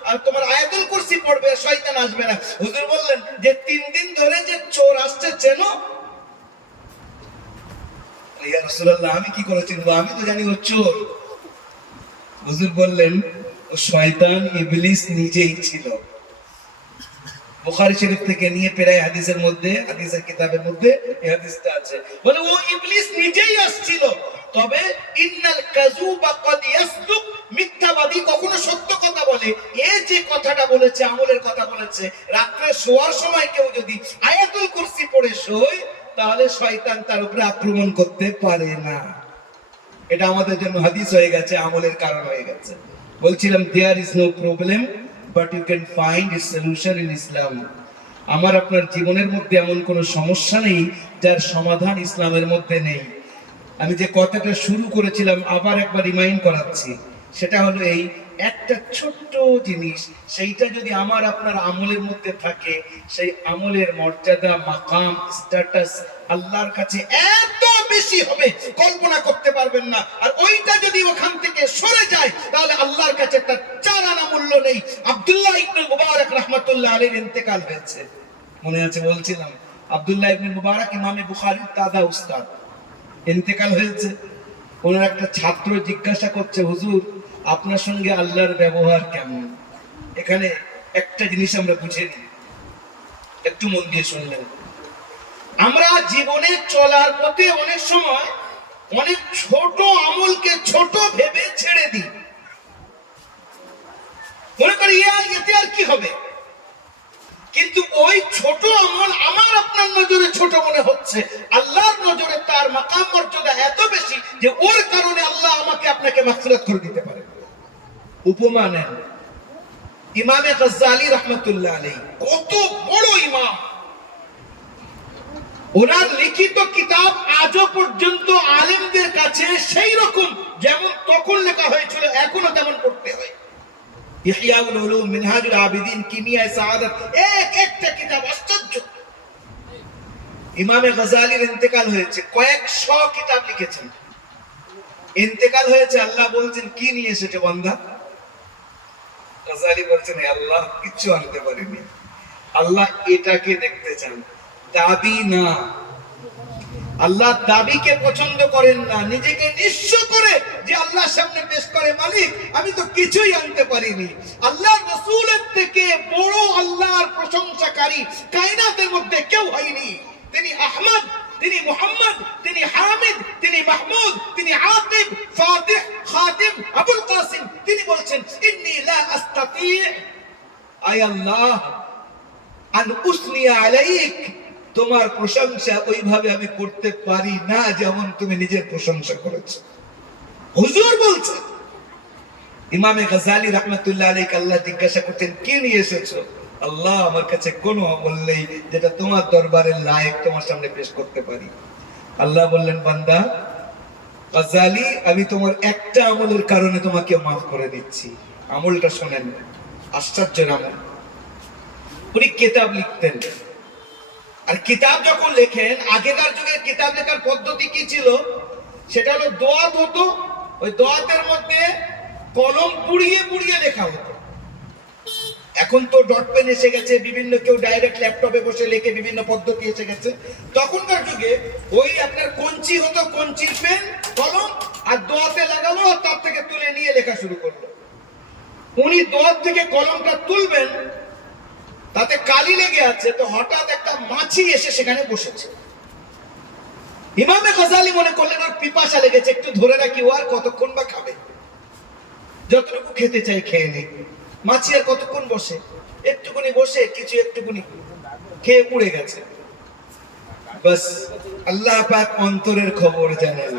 আর তোমার আয়াতুল কুরসি পড়বে, শয়তান আসবে না। হুজুর বললেন যে 3 দিন ধরে যে চোর আসছে চেনো? ইয়া রাসূলুল্লাহ আমি কি করে চিনবো, আমি তো জানি ও চোর। হুজুর বললেন ও শয়তান ইবলিস নিজেই ছিল। বুখারী শরীফ থেকে নিয়ে প্রায় হাদিসের মধ্যে, হাদিসের কিতাবের মধ্যে এই হাদিসটা আছে। বলে ও ইবলিস নিজেই আসছিল। তবে ইন্নাল কাযুবা ক্বাদ ইয়াসদুক, মিথ্যাবাদী কখনো সত্য কথা বলে। এই যে কথাটা বলেছে, আমলের কথা বলেছে, রাতে শোয়ার সময় কেউ যদি আয়াতুল কুরসি পড়ে শোয়, তাহলে শয়তান তার উপরে আক্রমণ করতে পারে না। এটা আমাদের জন্য হাদিস হয়ে গেছে, আমলের কারণ হয়ে গেছে। বলছিলাম there is no problem but you can find a solution in Islam. আমার আপনার জীবনের মধ্যে এমন কোনো সমস্যা নেই যার সমাধান ইসলামের মধ্যে নেই। আমি যে কথাটা শুরু করেছিলাম আবার একবার রিমাইন্ড করাচ্ছি, সেটা হলো এই একটা ছোট্ট জিনিস, সেইটা যদি আমার আপনার আমলের মধ্যে থাকে, সেই আমলের মর্যাদা, মাকাম, স্ট্যাটাস আল্লাহর কাছে এত বেশি হবে কল্পনা করতে পারবেন না। আর ওইটা যদি ওখান থেকে সরে যায়, তাহলে আল্লাহর কাছে একটা চার আনা মূল্য নেই। আব্দুল্লাহ ইবনে মুবারক রাহমাতুল্লাহ আলাইহির ইন্তেকাল হয়েছে, মনে আছে বলছিলাম। আব্দুল্লাহ ইবনে মুবারক ইমামে বুখারীর দাদা উস্তাদ, ইন্তেকাল হয়েছে। ওনার একটা ছাত্র জিজ্ঞাসা করছে, হুজুর আপনার সঙ্গে আল্লাহর ব্যবহার কেমন? এখানে একটা জিনিস আমরা বুঝে নিই, একটু মন দিয়ে শুনলেন। আমরা জীবনে চলার পথে অনেক সময় অনেক ছোট আমলকে ছোট ভেবে ছেড়ে দিই, মনে করি এতে আর কি হবে। কিন্তু ওই ছোট আমল আমার আপনার নজরে ছোট মনে হচ্ছে, আল্লাহর নজরে তার মাকাম মর্যাদা এত বেশি যে ওর কারণে আল্লাহ আমাকে আপনাকে মাগফিরাত করে দিতে পারে। উপমা নেন ইমামে গাজ্জালী রাহমাতুল্লাহ আলাইহি, কত বড় ইমাম, ওনার লিখিত কিতাব আজও পর্যন্ত আলেমদের কাছে সেই রকম যেমন তখন লেখা হয়েছিল এখনো তেমন পড়তে হয়। ইহয়াউল উলুম, মিনহাজুল আবিদিন, কিমিয়ায়ে সাআদাত, একটা কিতাব আশ্চর্য। ইমামে গাজ্জালীর ইন্তেকাল হয়েছে, কয়েকশ কিতাব লিখেছেন, ইন্তেকাল হয়েছে, আল্লাহ বলছেন কি নিয়ে এসেছে বান্দা? গাজ্জালী বলছেন হে আল্লাহ কিচ্ছু আনতে পারিনি, আল্লাহ এটাকে দেখতে চান, দাবি না। আল্লাহ দাবিকে পছন্দ করেন না, নিজেকে নিঃস্ব করে যে আল্লাহর সামনে পেশ করে, মালিক আমি তো কিছুই আনতে পারিনি। আল্লাহর রাসূলের থেকে বড় আল্লাহর প্রশংসাকারী কায়নাতের মধ্যে কেউ হয়নি। তিনি আহমদ, তিনি মুহাম্মদ, তিনি হামিদ, তিনি মাহমুদ, তিনি আকিব, ফাতিহ, খাতিম, আবুল কাসিম। তিনি বলছেন ইন্নী লা আস্তাতি আয় আল্লাহ আন উসনি আলাইক, তোমার প্রশংসা ওইভাবে আমি করতে পারি না যেমন তুমি নিজের প্রশংসা করেছো। হুজুর বলছেন। ইমামে গাজ্জালী রাহমাতুল্লাহ আলাইহি আল্লাহ জিজ্ঞাসা করতেন কি নিয়ে এসেছো? আল্লাহ আমার কাছে কোনো আমল নেই যেটা তোমার দরবারের লায়েক তোমার সামনে পেশ করতে পারি। আল্লাহ বললেন বান্দা গাজ্জালী, আমি তোমার একটা আমলের কারণে তোমাকে মাফ করে দিচ্ছি। আমলটা শোনেন, আশ্চর্যের আমল। উনি কিতাব লিখতেন, আর কিতাব যখন লেখেন, আগেকার যুগে কিতাব লেখার পদ্ধতি কি ছিল? সেটা হলো দোয়াত হতো, ওই দোয়াতের মধ্যে কলম পুড়িয়ে পুড়িয়ে লেখা হতো। এখন তো ডট পেন এসে গেছে, বিভিন্ন কেউ ডাইরেক্ট ল্যাপটপে বসে লেখে, বিভিন্ন পদ্ধতি এসে গেছে। তখনকার যুগে ওই আপনার কঞ্চি হতো, কঞ্চির পেন কলম, আর দোয়াতে লাগালো, আর তার থেকে তুলে নিয়ে লেখা শুরু করলো। উনি দোয়াত থেকে কলমটা তুলবেন, তাতে কালি লেগে আছে, তো হঠাৎ একটা মাছি এসে সেখানে বসেছে। ইমামে গাজ্জালী মনে করলেন ওর পিপাসা লেগেছে, একটু ধরে রাখি, ও আর কতক্ষণ বা খাবে, যতটুকু খেতে চাই খেয়ে নি। মাছি আর কতক্ষণ বসে, একটুকুনি বসে কিছু একটুকুনি খেয়ে উড়ে গেছে। বাস আল্লাহ পাক অন্তরের খবর জানেন।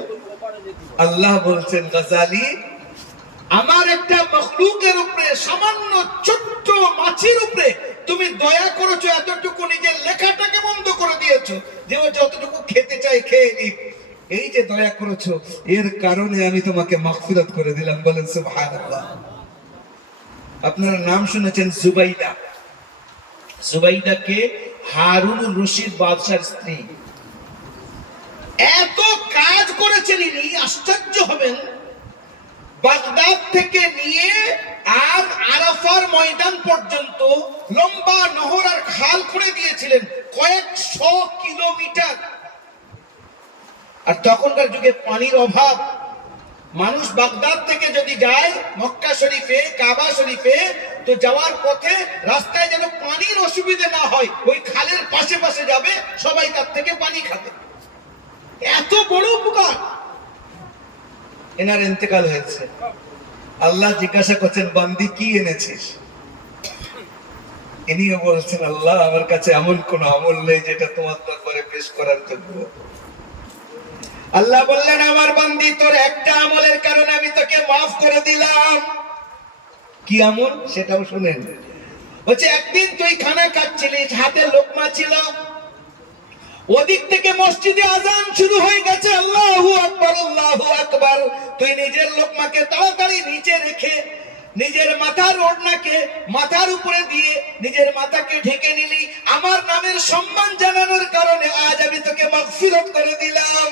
আল্লাহ বলছেন গাজ্জালী, আমার একটা মখলুকের উপরে, সামান্য ছোট্ট মাছির উপরে তুমি দয়া করেছো, এতটুকু নিজের লেখাটাকে বন্ধ করে দিয়েছো যে ও যতটুকু খেতে চাই খেয়ে নি। এই যে দয়া করেছো, এর কারণে আমি তোমাকে মাগফিরাত করে দিলাম। বলেন সুবহানাল্লাহ। আপনারা নাম শুনেছেন জুবাইদা। জুবাইদাকে হারুনুর রশিদ বাদশার স্ত্রী। এত কাজ করেছেন ইনি, আশ্চর্য হবেন। বাগদাদ থেকে নিয়ে আর আরাফার ময়দান পর্যন্ত লম্বা নহর আর খাল করে দিয়েছিলেন, কয়েকশ কিলোমিটার। আর তখনকার যুগে পানির অভাব, মানুষ বাগদাদ থেকে যদি যায় মক্কা শরীফে, কাবা শরীফে, তো যাওয়ার পথে রাস্তায় যেন পানির অসুবিধা না হয়, ওই খালের পাশে পাশে যাবে, সবাই তার থেকে পানি খাবে। এত বড় উপকার। এনার ইন্তেকাল হয়েছে। আল্লাহ জিজ্ঞাসা করছেন বান্দি কি এনেছিস? ইনিও বলছেন আল্লাহ আমার কাছে এমন কোন আমল নেই যেটা তোমার দরবারে পেশ করার জন্য। আল্লাহ বললেন আমার বান্দি তোর একটা আমলের কারণে আমি তোকে মাফ করে দিলাম। কি আমল সেটাও শুনেন। বলছে একদিন তুই খানা খাচ্ছিলিস, হাতে লোকমা ছিল, ওদিক থেকে মসজিদে আজান শুরু হয়ে গেছে, আল্লাহু আকবার আল্লাহু আকবার। তুই নিজের লোকমাকে তাড়াতাড়ি নিচে রেখে নিজের মাথার ওড়নাকে মাথার উপরে দিয়ে নিজের মাথাকে ঢেকে নিলি। আমার নামের সম্মান জানানোর কারণে আজ আমি তোকে মাগফিরাত করে দিলাম।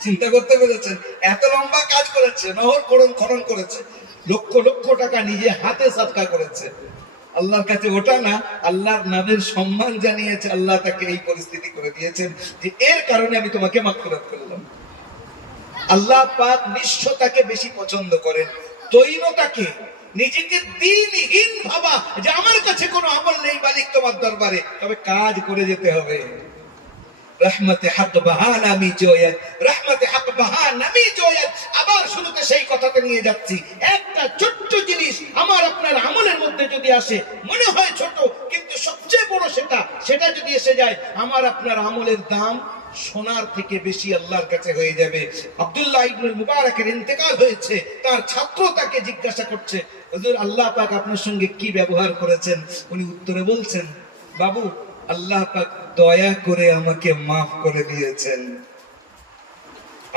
চিন্তা করতে পেরেছেন? এত লম্বা কাজ করেছে, নহর খনন করেছে, লক্ষ লক্ষ টাকা নিজে হাতে সাদকা করেছে। আল্লাহর কাছে ওটা না, আল্লাহর নামের সম্মান জানিয়েছে, আল্লাহ তাকে এই পরিস্থিতি করে দিয়েছেন যে এর কারণে আমি তোমাকে মাগফিরাত করলাম। আল্লাহ পাক নিঃস্বতাকে বেশি পছন্দ করেন, দৈনতাকে, নিজেকে দিনহীন ভাবা যে আমার কাছে কোনো আমল নেই মালিক তোমার দরবারে, তবে কাজ করে যেতে হবে। রহমতে হক বাহানা মি জোয়াত, রহমতে হক বাহা নামি জয়, আবার শুরুতে সেই কথাতে নিয়ে যাচ্ছি। একটা ছোট্ট জিনিস আমার আপনার আমলের মধ্যে যদি আসে, মনে হয় ছোট, কিন্তু সবচেয়ে বড় সেটা যদি এসে যায়, আমার আপনার আমলের দাম সোনার থেকে বেশি আল্লাহর কাছে হয়ে যাবে। আব্দুল্লাহ ইবনে মুবারকের ইন্তেকাল হয়েছে, তার ছাত্র তাকে জিজ্ঞাসা করছে, হুজুর আল্লাহ পাক আপনার সঙ্গে কি ব্যবহার করেছেন? উনি উত্তরে বলছেন, বাবু আল্লাহ পাক দয়া করে আমাকে মাফ করে দিয়েছেন।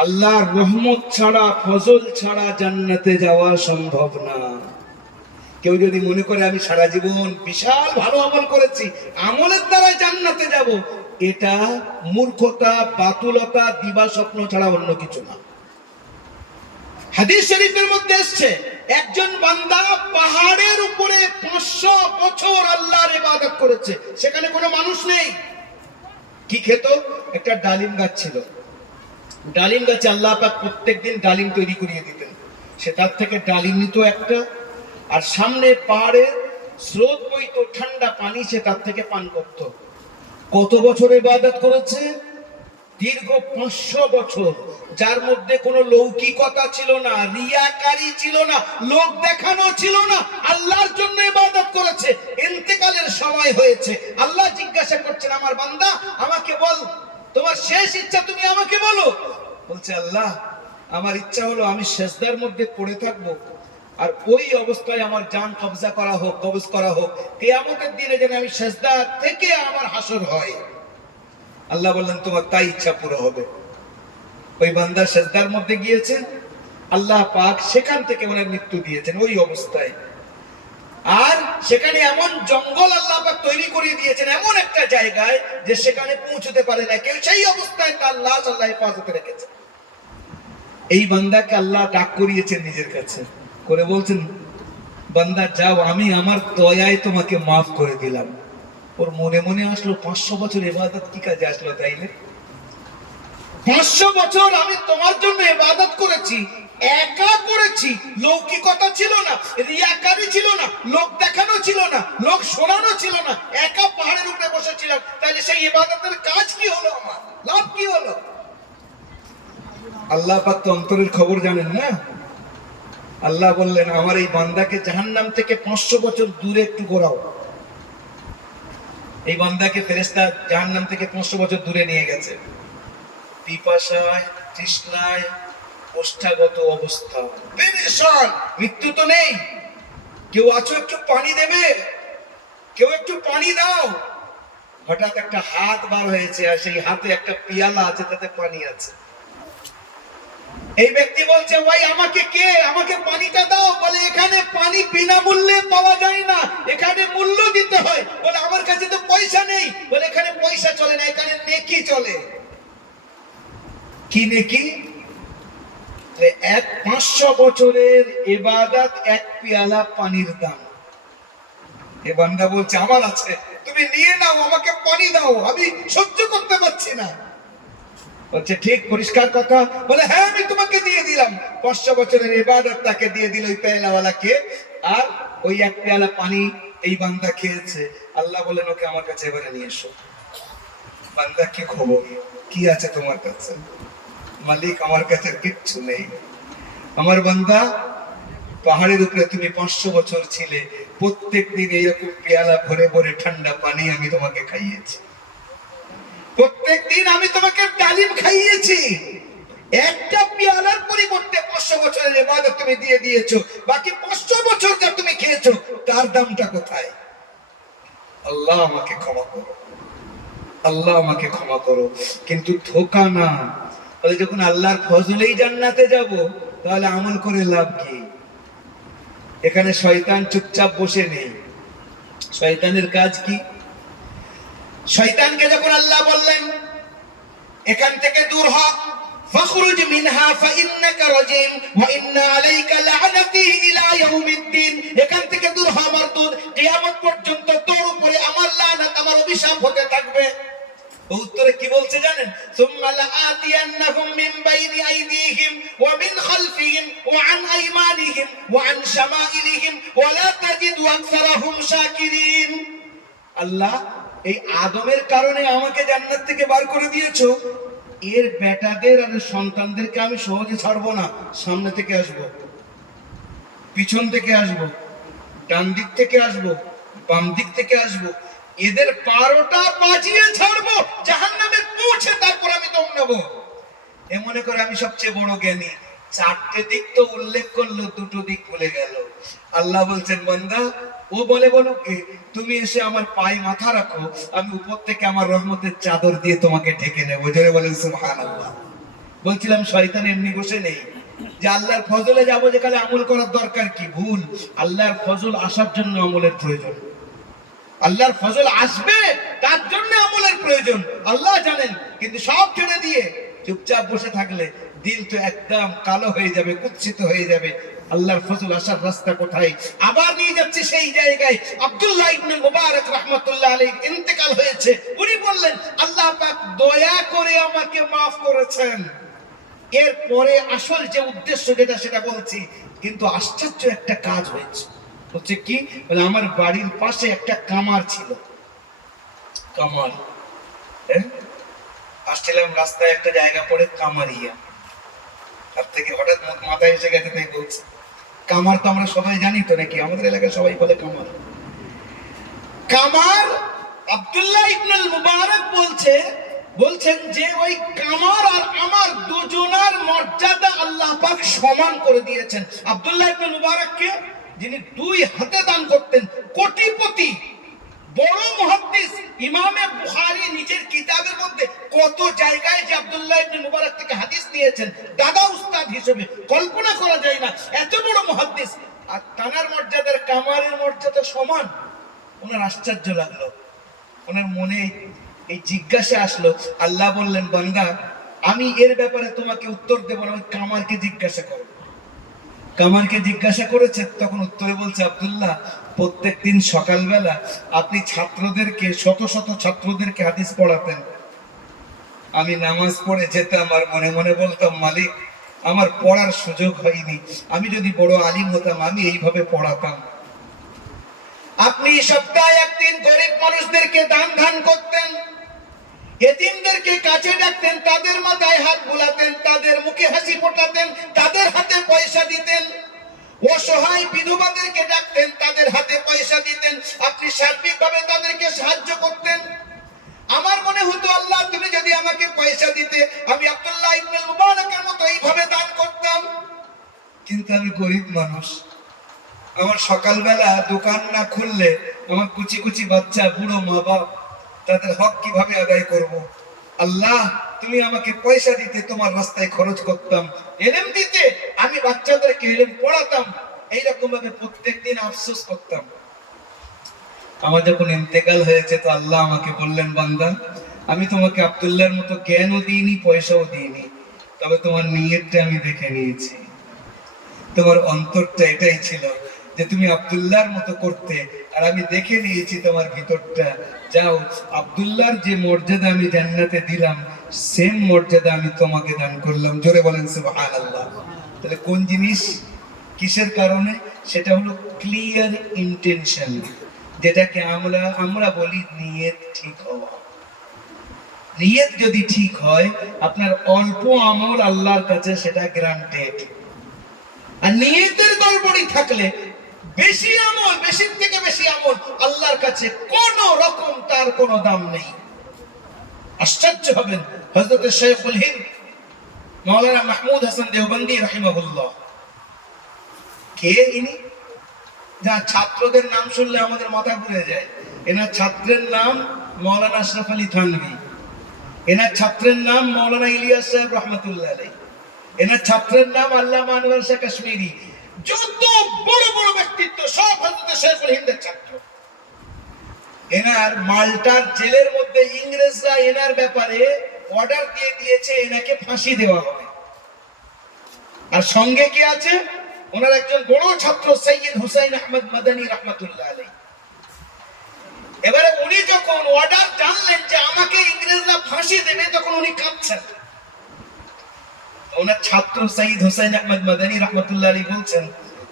আল্লাহর রহমত ছাড়া, ফজল ছাড়া জান্নাতে যাওয়া সম্ভব না। কেউ যদি মনে করে আমি সারা জীবন বিশাল ভালো আমল করেছি, আমলের দ্বারা জান্নাতে যাব, এটা মূর্খতা, বাতুলতা, দিবা স্বপ্ন ছাড়া অন্য কিছু না। হাদিস শরীফের মধ্যে এসেছে, একজন বান্দা পাহাড়ের উপরে 500 বছর আল্লাহর ইবাদত করেছে, সেখানে কোনো মানুষ নেই। কি খেত? একটা ডালিম গাছ ছিল। ডালিম গাছে আল্লাহ পাক প্রত্যেকদিন ডালিম তৈরি করিয়ে দিতেন। সে তার থেকে ডালিম নিত একটা, আর সামনে পাহাড়ের স্রোত বইতো ঠান্ডা পানি, সে তার থেকে পান করত। কত বছর ইবাদত করেছে? দীর্ঘ 500 বছর, যার মধ্যে কোনো লৌকিকতা ছিল না, রিয়াকারি ছিল না, লোক দেখানো ছিল না, আল্লাহর জন্য ইবাদত করেছে। ইন্তেকালের সময় হয়েছে, আল্লাহ জিজ্ঞাসা করছেন, আমার বান্দা আমাকে বল, তোমার শেষ ইচ্ছা তুমি আমাকে বলো। বলছে, আল্লাহ আমার ইচ্ছা হলো আমি সেজদার মধ্যে পড়ে থাকবো, আর ওই অবস্থায় আমার জান কবজ করা হোক, কিয়ামতের দিনে যেন আমি সেজদা থেকে আমার হাসর হয়। আল্লাহ বললেন, তোমার তাই ইচ্ছা পুরো হবে। ওই বান্দা সেজদার মধ্যে গিয়েছে, আল্লাহ পাক সেখান থেকে ওনার মৃত্যু দিয়েছেন ওই অবস্থায়। আর সেখানে এমন জঙ্গল আল্লাহ পাক তৈরি করে দিয়েছেন, এমন একটা জায়গায় যে সেখানে পৌঁছতে পারে না কেউ, সেই অবস্থায় তার লাশ আল্লাহ হেফাজতে রেখেছে। এই বান্দাকে আল্লাহ ডাক করিয়েছেন নিজের কাছে, করে বলছেন, বান্দা যাও, আমি আমার দয়ায় তোমাকে মাফ করে দিলাম। ওর মনে মনে আসলো, 500 বছর ইবাদত কি কাজে আসলো? তাইলে 500 বছর আমি তোমার জন্য ইবাদত করেছি, একা করেছি, লৌকিকতা ছিল না, রিয়াকারি ছিল না, লোক দেখানো ছিল না, লোক শোনানো ছিল না, একা পাহাড়ের উপরে বসেছিলাম, তাহলে সেই ইবাদতের কাজ কি হলো, আমার লাভ কি হলো? আল্লাহ পাক তো অন্তরের খবর জানেন না। আল্লাহ বললেন, আমার এই বান্দাকে জাহান্নাম থেকে 500 বছর দূরে একটু ঘোরাও। এই বান্দাকে ফেরেশতা জাহান্নাম থেকে 500 বছর দূরে নিয়ে গেছে। পিপাসায়, তৃষ্ণায়, ওষ্ঠাগত অবস্থা, পেরেশান, মৃত্যু তো নেই। কেউ আছো, একটু পানি দেবে? কেউ একটু পানি দাও। হঠাৎ একটা হাত বার হয়েছে, আর সেই হাতে একটা পিয়ালা আছে, তাতে পানি আছে। এই ব্যক্তি বলছে, ভাই আমাকে পানিটা দাও। বলে, এখানে পানি বিনামূল্যে পাওয়া যায় না, এখানে মূল্য দিতে হয়। বলে, আমার কাছে তো পয়সা নেই। বলে, এখানে পয়সা চলে না, এখানে নেকি চলে। কি নেকি? 500 বছরের ইবাদত, এক পেয়ালা পানির দাম। এ বান্দা বলছে, আমার আছে, তুমি নিয়ে নাও, আমাকে পানি দাও, আমি সহ্য করতে পারছি না। বলছে, ঠিক পরিষ্কার কথা। বলে, হ্যাঁ আমি তোমাকে দিয়ে দিলাম। 500 বছরের ইবাদত তাকে দিয়ে দিল ওই পেয়ালাওয়ালাকে, আর ওই এক পেয়ালা পানি এই বান্দা খেয়েছে। আল্লাহ বলেন, ওকে আমার কাছে এবারে নিয়ে এসো। বান্দা, কি খবর, কি আছে তোমার কাছে? মালিক, আমার কাছে কিচ্ছু নেই। আমার বান্দা, পাহাড়ের উপরে তুমি 500 বছর ছিলে, প্রত্যেক দিন এইরকম পেয়ালা ভরে ভরে ঠান্ডা পানি আমি তোমাকে খাইয়েছি, প্রত্যেক দিন আমি তোমাকে ডালিম খাইয়েছি। একটা পেয়ালার পরিবর্তে 500 বছরের ইবাদত তুমি দিয়ে দিয়েছো, বাকি 500 বছর যা তুমি খেয়েছো তার দামটা কোথায়? আল্লাহ আমাকে ক্ষমা করো, আল্লাহ আমাকে ক্ষমা করো। কিন্তু ধোঁকা না। তাহলে যখন আল্লাহর ফজলেই জান্নাতে যাব, তাহলে আমল করে লাভ কি? এখানে শয়তান চুপচাপ বসে নেই। শয়তানের কাজ কি? শয়তানকে যখন আল্লাহ বললেন, এখান থেকে দূর হ, ফাখরুজ মিনহা ফাইন্নাকা রাজিম ওয়া ইন্না আলাইকা লা'নাতি ইলা ইয়াউমিদ্দিন, এখান থেকে দূর হ মারদুদ, কিয়ামত পর্যন্ত তোর উপরে আমার লানত, আমার অভিশাপ হতে থাকবে। উত্তরে কি বলছে জানেন? সুম্মা লাআতিয়ান্নাহুম মিন বাইনি আইদিহিম ওয়া মিন খালফিহিম ওয়া আন আইমানিহিম ওয়া আন শামাইলিহিম ওয়া লা তাজিদু আকসারাহুম শাকিরিন। আল্লাহ, এই আদমের কারণে আমাকে জান্নাত থেকে বার করে দিয়েছো, এর বেটাদের আর সন্তানদেরকে আমি সহজে ছাড়বো না। সামনে থেকে আসবো, পিছন থেকে আসবো, ডান দিক থেকে আসবো, বাম দিক থেকে আসবো, এদের 12টা বাজিয়ে ছাড়বো, জাহান্নামে পৌঁছে তারপর আমি দম নেবো। এ মনে করে আমি সবচেয়ে বড় জ্ঞানী। 4টে দিক তো উল্লেখ করলো, 2টো দিক ভুলে গেল। আল্লাহ বলছেন, বান্দা ও বলে বলো কি, তুমি এসে আমার পায়ে মাথা রাখো, আমি উপর থেকে আমার রহমতের চাদর দিয়ে তোমাকে ঢেকে নেবো। জোরে বলেন সুবহানাল্লাহ। বলছিলাম শয়তান এমনি বসে নেই যে আল্লাহর ফজলে যাবো, যেখানে আমল করার দরকার কি? ভুল। আল্লাহর ফজল আসার জন্য আমলের প্রয়োজন। আল্লাহর ফজল আসবে তার জন্য আমলের প্রয়োজন, আল্লাহ জানেন। কিন্তু সব ছেড়ে দিয়ে চুপচাপ বসে থাকলে দিল তো একদম কালো হয়ে যাবে, কুৎসিত হয়ে যাবে। আল্লাহর ফজল আসার রাস্তা কোথায়? আবার নিয়ে যাচ্ছে সেই জায়গায়। আব্দুল্লাহ ইবনে মুবারক রাহমাতুল্লাহ আলাইহি ইন্তেকাল হয়েছে। উনি বললেন, আল্লাহ পাক দয়া করে আমাকে maaf করেছেন। এরপরে আসল যে উদ্দেশ্য যেটা সেটা বলছি, কিন্তু আশ্চর্য একটা কাজ হয়েছে। হচ্ছে কি, আমার বাড়ির পাশে একটা কামার ছিল। কামার, আসছিলাম রাস্তায় একটা জায়গা পড়ে কামারিয়া, তার থেকে হঠাৎ মাথায় এসে গেছে, তাই বলছে। কামার তো আমরা সবাই জানি তো নাকি, আমাদের এলাকায় সবাই বলে কামার। কামার আব্দুল্লাহ ইবনে মুবারক বলছেন যে ওই কামার আর আমার দুজনার মর্যাদা আল্লাহ পাক সমান করে দিয়েছেন। আব্দুল্লাহ ইবনে মুবারককে, যিনি 2 হাতে দান করতেন, কোটিপতি, বড় মুহাদ্দিস, ইমামে বুখারী নিজের কিতাবের মধ্যে কত জায়গায় যে আব্দুল্লাহ ইবনে মুবারক থেকে হাদিস নিয়েছেন দাদা উস্তাদ হিসেবে, কল্পনা করা যায় না। এত বড় মুহাদ্দিস, আর তানার মর্যাদার কামারের মর্যাদা সমান। ওনার আশ্চর্য লাগলো, ওনার মনে এই জিজ্ঞাসা আসলো। আল্লাহ বললেন, বান্দা আমি এর ব্যাপারে তোমাকে উত্তর দেব না, ওই কামারকে জিজ্ঞাসা করো। কামারকে জিজ্ঞাসা করেছে, তখন উত্তরে বলছে, আব্দুল্লাহ প্রত্যেকদিন সকালবেলা আপনি ছাত্রদেরকে, শত শত ছাত্রদেরকে হাদিস পড়াতেন। আমি নামাজ পড়ে যেতাম আর মনে মনে বলতাম, মালিক আমার পড়ার সুযোগ হয়নি, আমি যদি বড় আলিম হতাম আমি এইভাবে পড়াতাম। আপনি সপ্তাহে একদিন গরিব মানুষদেরকে দান করতেন, এতিমদেরকে কাছে ডাকতেন, তাদের মাথায় হাত বুলাতেন, তাদের মুখে হাসি ফোটাতেন, তাদের হাতে পয়সা দিতেন। অসহায় বিধবাদেরকে ডাকতেন, তাদের হাতে পয়সা দিতেন। আপনি সার্বিকভাবে তাদেরকে সাহায্য করতেন। আমার মনে হতো, আল্লাহ তুমি যদি আমাকে পয়সা দিতে, আমি আব্দুল্লাহ ইবনে মুবারকের মতো এইভাবে দান করতাম। কিন্তু আমি গরিব মানুষ, আমার সকালবেলা দোকান না খুললে আমার কুচি কুচি বাচ্চা, বুড়ো মা বাপ, তাদের হক কিভাবে আদায় করব? আল্লাহ তুমি আমাকে পয়সা দিতে, তোমার রাস্তায় খরচ করতাম, ইলম দিতে, আমি বাচ্চাদেরকে ইলম পড়াতাম। এইরকম ভাবে প্রত্যেকদিন আফসোস করতাম। আমার যখন ইন্তেকাল হয়েছে, তো আল্লাহ আমাকে বললেন, বান্দা আমি তোমাকে আব্দুল্লাহর মতো জ্ঞানও দিইনি, পয়সাও দিইনি, তবে তোমার নিয়তটা আমি দেখে নিয়েছি। তোমার অন্তরটা এটাই ছিল যে তুমি আব্দুল্লাহর মতো করতে, আর আমি দেখে নিয়েছি তোমার ভিতরটা। যাও, আব্দুল্লাহর যে মর্যাদা আমি জান্নাতে দিলাম, সেম মর্যাদা আমি তোমাকে দান করলাম। জোরে বলেন সুবহানাল্লাহ। তাহলে কোন জিনিস, কিসের কারণে? সেটা হলো ক্লিয়ার ইন্টেনশন, যেটাকে আমরা বলি নিয়ত ঠিক হওয়া। নিয়ত যদি ঠিক হয়, আপনার অল্প আমল আল্লাহর কাছে সেটা গ্রান্টেড। আর নিয়তের গড়বড়ি থাকলে বেশি আমল, বেশি থেকে বেশি আমল আল্লাহর কাছে কোন রকম তার কোনো দাম নেই। আশ্চর্য হবেন, হযরত শাইখুল হিন্দ মাওলানা মাহমুদ হাসান দেওবন্দি রাহিমাহুল্লাহ, কে ইনি? যা ছাত্রদের নাম শুনলে আমাদের মাথা ঘুরে যায়। এনার ছাত্রের নাম মাওলানা আশরাফ আলী থানভী, এনার ছাত্রের নাম মাওলানা ইলিয়াস সাহেব রহমাতুল্লাহ আলাইহি, এনার ছাত্রের নাম আল্লামা আনোয়ার শাহ কাশ্মীরি। যত বড় বড় ব্যক্তিত্ব সব হযরত শাইখুল হিন্দের ছাত্র। এনার মাল্টার জেলের মধ্যে ইংরেজরা এনার ব্যাপারে অর্ডার দিয়ে দিয়েছে, এনাকে ফাঁসি দেওয়া হবে। আর সঙ্গে কি আছে? ওনার একজন বড় ছাত্র সৈয়দ হুসাইন আহমদ মাদানী রাহমাতুল্লাহ আলাইহি। এবারে উনি যখন অর্ডার জানলেন যে আমাকে ইংরেজরা ফাঁসি দেবে, তখন উনি কাঁদছেন। ওনার ছাত্র সৈয়দ হুসাইন আহমদ মাদানী রাহমাতুল্লাহ আলাইহি বলছেন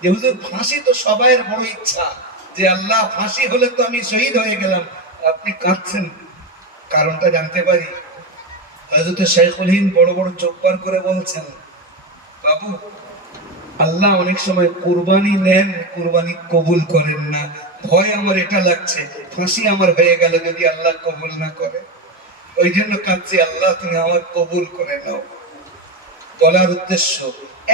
যে হুজুর, ফাঁসি তো সবাইয়ের বড় ইচ্ছা, যে আল্লাহ ফাঁসি হলে তো আমি শহীদ হয়ে গেলাম, আপনি কাঁদছেন, কারণটা জানতে পারি? হযরত শাইখুল হিন্দ বড় বড় চোখ পার করে বলছেন, বাবু, আল্লাহ অনেক সময় কুরবানি নেন, কুরবানি কবুল করেন না। ভয় আমার এটা লাগছে, ফাঁসি আমার হয়ে গেল যদি আল্লাহ কবুল না করে। ওই জন্য কাঁদছি, আল্লাহ তুমি আমার কবুল করে নাও। বলার উদ্দেশ্য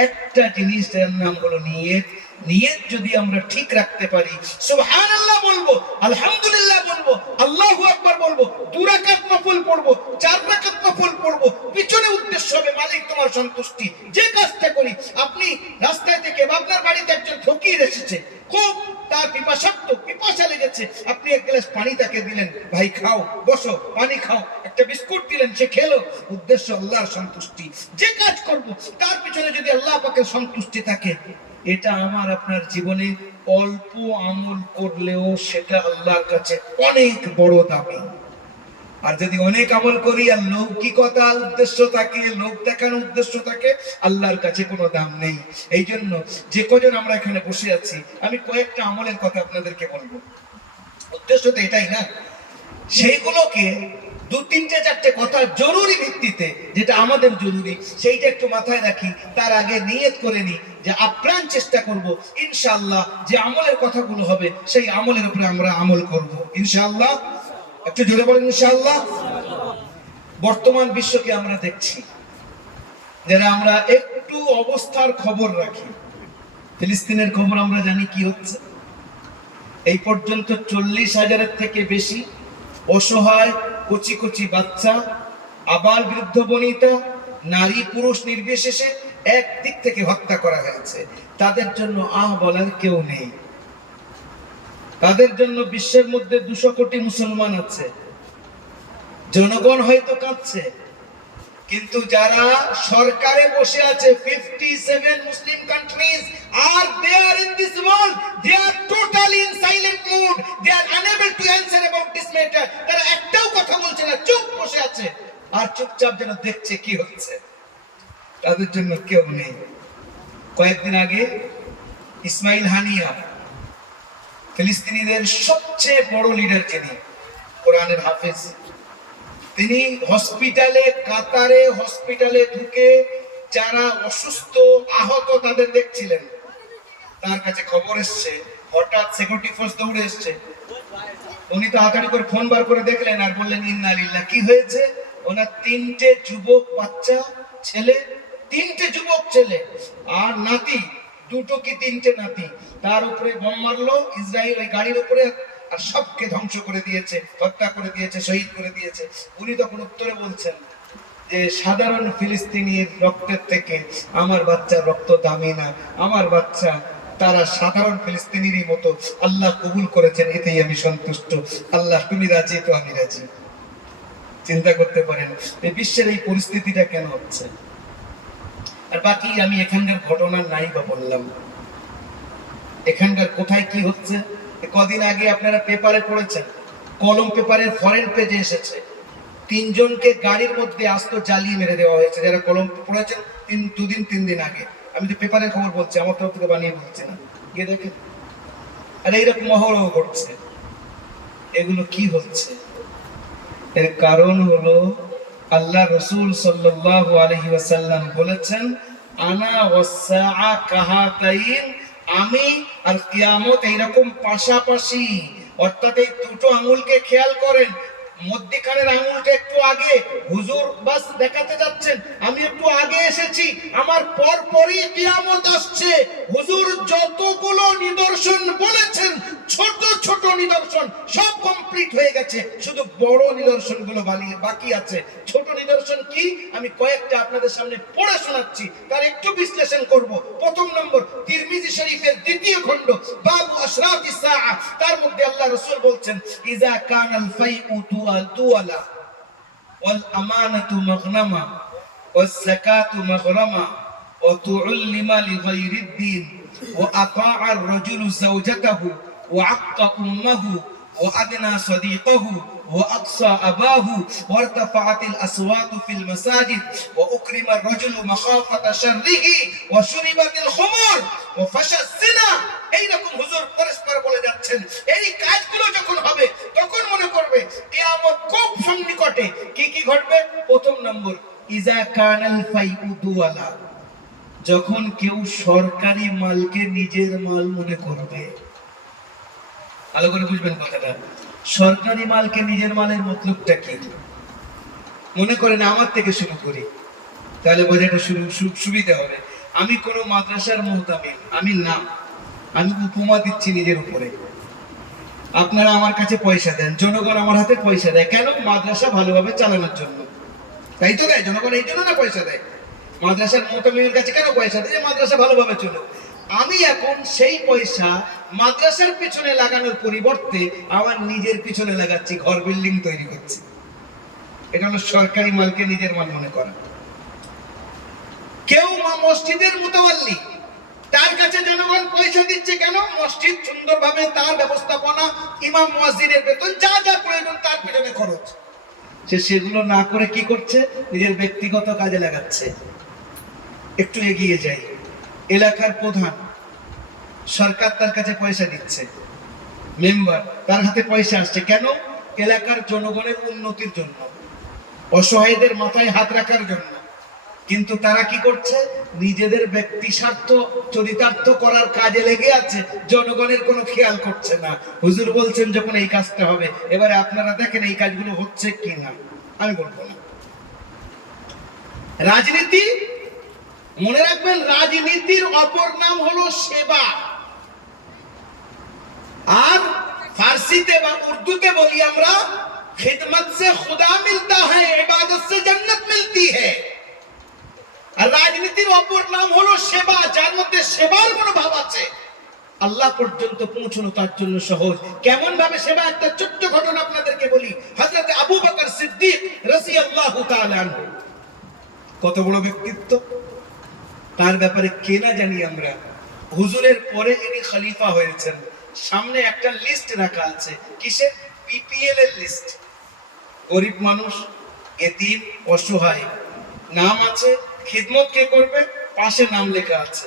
একটা জিনিস, যার নাম হলো নিয়ত। নিয়ত যদি আমরা ঠিক রাখতে পারি, সুবহানাল্লাহ বলবো, আলহামদুলিল্লাহ বলবো, আল্লাহু আকবার বলবো, 2 রাকাত নফল পড়বো, 4 রাকাত নফল পড়বো, পিছনে উদ্দেশ্য হবে মালিক তোমার সন্তুষ্টি। যে কাজটা করি, আপনি রাস্তায় থেকে বা আপনার বাড়িতে একজন ফকির এসেছে, খুব তার পিপাসা লেগেছে, আপনি এক গ্লাস পানি তাকে দিলেন, ভাই খাও, বসো, পানি খাও, একটা বিস্কুট দিলেন, সে খেলো, উদ্দেশ্য আল্লাহর সন্তুষ্টি। যে কাজ করব তার পিছনে যদি আল্লাহ পাকের সন্তুষ্টি থাকে, এটা আমার আপনার জীবনে অল্প আমল করলেও সেটা আল্লাহর কাছে অনেক বড় দামি। আর যদি অনেক আমল করি আর লৌকিকতা উদ্দেশ্য থাকে, লোক দেখানো উদ্দেশ্য থাকে, আল্লাহর কাছে কোনো দাম নেই। এই জন্য যে কজন আমরা এখানে বসে আছি, আমি কয়েকটা আমলের কথা আপনাদেরকে বলবো। উদ্দেশ্য তো এটাই না, সেইগুলোকে 2-3-4টে কথা জরুরি ভিত্তিতে, যেটা আমাদের জরুরি সেইটা একটু মাথায় রাখি। তার আগে নিয়ত করে নি যে আপ্রাণ চেষ্টা করব ইনশাআল্লাহ যে আমলের কথাগুলো হবে সেই আমলের উপরে আমরা আমল করব ইনশাআল্লাহ। একটু জোরে বলেন ইনশাআল্লাহ। বর্তমান বিশ্বকে আমরা দেখছি, যারা আমরা একটু অবস্থার খবর রাখি, ফিলিস্তিনের খবর আমরা জানি কি হচ্ছে। এই পর্যন্ত 40,000-এর থেকে বেশি অসহায় কচি কচি বাচ্চা, আবাল বৃদ্ধ বনিতা, নারী পুরুষ নির্বিশেষে একদিক থেকে হত্যা করা হয়েছে। তাদের জন্য বলার কেউ নেই। তাদের জন্য বিশ্বের মধ্যে 200 কোটি মুসলমান আছে, জনগণ হয়তো কাঁদছে, কিন্তু যারা সরকারে বসে আছে, 57 মুসলিম কান্ট্রিজ আর they are in this world, they are totally in silent mood, they are unable to answer about this matter. তারা একটাও কথা বলছে না, চুপ বসে আছে আর চুপচাপ যেন দেখছে কি হচ্ছে। তাদের জন্য কেউ নেই। কয়েকদিন আগে ইসমাইল হানিয়া, ফিলিস্তিনিদের সবচেয়ে বড় লিডার, যিনি কোরআনের হাফেজ, তিনি কাতারে হসপিটালে ঢুকে যারা অসুস্থ আহত তাদের দেখছিলেন। তার কাছে খবর এসছে, হঠাৎ সিকিউরিটি ফোর্স দৌড়ে এসছে। উনি তো হাতাড়ি করে ফোন বার করে দেখলেন আর বললেন ইন্না লিল্লাহ। কি হয়েছে? ওনার 3টে যুবক বাচ্চা ছেলে, 3টে যুবক ছেলে আর নাতি, 2 কি 3টে নাতি, তার উপরে বোম মারলো ইসরায়েল ওই গাড়ির উপরে, আর সবকে ধ্বংস করে দিয়েছে, হত্যা করে দিয়েছে, শহীদ করে দিয়েছে। উনি তখন উত্তরে বলছেন যে সাধারণ ফিলিস্তিনির রক্তের থেকে আমার বাচ্চার রক্ত দামি না, আমার বাচ্চা তারা সাধারণ ফিলিস্তিনিরই মতো, আল্লাহ কবুল করেছেন, এতেই আমি সন্তুষ্ট। আল্লাহ তুমি রাজি তো আমি রাজি। চিন্তা করতে পারেন এই বিশ্বের এই পরিস্থিতিটা কেন হচ্ছে। আর বাকি আমি এখানকার ঘটনা নাই বা বললাম, এখানকার কোথায় কি হচ্ছে। কদিন আগে আপনারা পেপারে পড়েছেন, কলম পেপারের ফরেন পেজে এসেছে, 3 জনকে গাড়ির মধ্যে আস্ত জ্বালিয়ে মেরে দেওয়া হয়েছে। যারা কলম পড়েছেন 2-3 দিন আগে, আমি তো পেপারের খবর বলছি, আমার তরফ থেকে বানিয়ে বলছি না, গিয়ে দেখেন। আর এইরকম মহরহ ঘটছে। এগুলো কি হচ্ছে? এর কারণ হলো আল্লাহ রাসূল সাল্লাল্লাহু আলাইহি ওয়াসাল্লাম বলেছেন, আনা ওয়াসসাআ কাহাতাইন, আমি আর কিয়ামত এইরকম পাশাপাশি। অর্থাৎ এই 2টো আঙুলকে খেয়াল করেন, মধ্যখানের আঙুলটা একটু আগে, হুজুর বাস দেখাতে যাচ্ছেন আমি একটু আগে এসেছি, আমার পরপরই কিয়ামত আসছে। হুজুর যতগুলো নিদর্শন বলেছেন, ছোট ছোট নিদর্শন সব কমপ্লিট হয়ে গেছে, শুধু বড় নিদর্শনগুলো বাকি আছে। ছোট নিদর্শন কি আমি কয়েকটা আপনাদের সামনে পড়ে শোনাচ্ছি, তার একটু বিশ্লেষণ করব। প্রথম নম্বর, তিরমিজি শরীফের 2য় খণ্ড, বাবু আশরাতিস সাআ, তার মধ্যে আল্লাহ রাসূল বলছেন, ইজা কানাল ফাইউ তুআলা ওয়াল আমানাতু মাগনামা ওয়াজ যাকাতু মাগরামা ওয়া তুউল্লিমা লিগাইরিদ দ্বীন ওয়া আতাআ আর-রাজুলু যাওজাতাহু ওয়া আক্কা উম্মাহু ওয়া আদনা সাদীকাহু وأقصى أباه وارتفعت الأصوات في المساجد وأكرم الرجل مخافة شره وشربت الخمر وفشى الزنا। এইরকম হুজুর পরস্পর বলে যাচ্ছেন। এই কাজগুলো যখন হবে তখন মনে করবেন ঘটবে, কিয়ামত খুব সন্নিকটে। কি কি ঘটবে? প্রথম নম্বর, ইজা কানাল ফাইউ দুওয়ালা, যখন কেউ সরকারি মালকে নিজের মাল মনে করবে। ভালো করে বুঝবেন কথাটা। সরকারি মালকে নিজের মালের মতলবটা কি? মনে করেন আমার থেকে শুরু করি, তাহলে বোঝাটা সুবিধা হবে। আমি কোনো মাদ্রাসার মুহতামিম, আমি নাম, আমি উপমা দিচ্ছি নিজের উপরে। আপনারা আমার কাছে পয়সা দেন, জনগণ আমার হাতে পয়সা দেয় কেন? মাদ্রাসা ভালোভাবে চালানোর জন্য, তাই তো দেয় জনগণ, এই জন্য না পয়সা দেয়। মাদ্রাসার মুহতামিমের কাছে কেন পয়সা দেয়? মাদ্রাসা ভালোভাবে চলুক। আমি এখন সেই পয়সা মাদ্রাসার পিছনে লাগানোর পরিবর্তে আমার নিজের পিছনে লাগাচ্ছি, ঘর বিল্ডিং তৈরি করছি। এটা হলো সরকারি মালকে নিজের মাল মনে করা। কেউ মসজিদের মুতাওয়াল্লি, তার কাছে জনগণ পয়সা দিচ্ছে কেন? মসজিদ সুন্দরভাবে তার ব্যবস্থাপনা, ইমাম মুয়াজ্জিনের বেতন, যা যা প্রয়োজন তার পিছনে খরচ। সে সেগুলো না করে কি করছে? নিজের ব্যক্তিগত কাজে লাগাচ্ছে। একটু এগিয়ে যাই, এলাকার প্রধান, সরকার তার কাছে পয়সা দিচ্ছে, মেম্বার তার হাতে পয়সা আসছে কেন? এলাকার জনগণের উন্নতির জন্য, অসহায়দের মাথায় হাত রাখার জন্য। কিন্তু তারা কি করছে? নিজেদের ব্যক্তি স্বার্থ চরিতার্থ করার কাজে লেগে আছে, জনগণের কোনো খেয়াল করছে না। হুজুর বলছেন যখন এই কাজটা হবে, এবারে আপনারা দেখেন এই কাজগুলো হচ্ছে কি না। আমি বলবো না। রাজনীতি, মনে রাখবেন, রাজনীতির অপর নাম হলো সেবা। আর ফার্সিতে বা উর্দুতে বলি আমরা, খিদমত সে খুদা মিলতা হ্যায়, ইবাদত সে জান্নাত মিলতি হ্যায়। আর রাজনীতির অপর নাম হলো সেবা, যার মধ্যে সেবার মনোভাব আছে। আল্লাহ পর্যন্ত পৌঁছানো তার জন্য সহজ। কেমন ভাবে সেবা? একটা ছোট্ট ঘটনা আপনাদেরকে বলি। হযরত আবু বকর সিদ্দিক রাদিয়াল্লাহু তাআলা আনহু, কত বড় ব্যক্তিত্ব, তার ব্যাপারে কে না জানি আমরা। হুজুরের পরে ইনি খলিফা হয়েছেন। সামনে একটা লিস্ট রাখা আছে, কিসের? বিপিএল এর লিস্ট। গরিব মানুষ, এতিম, অসহায়, নাম আছে, খিদমত কে করবে, পাশে নাম লেখা আছে।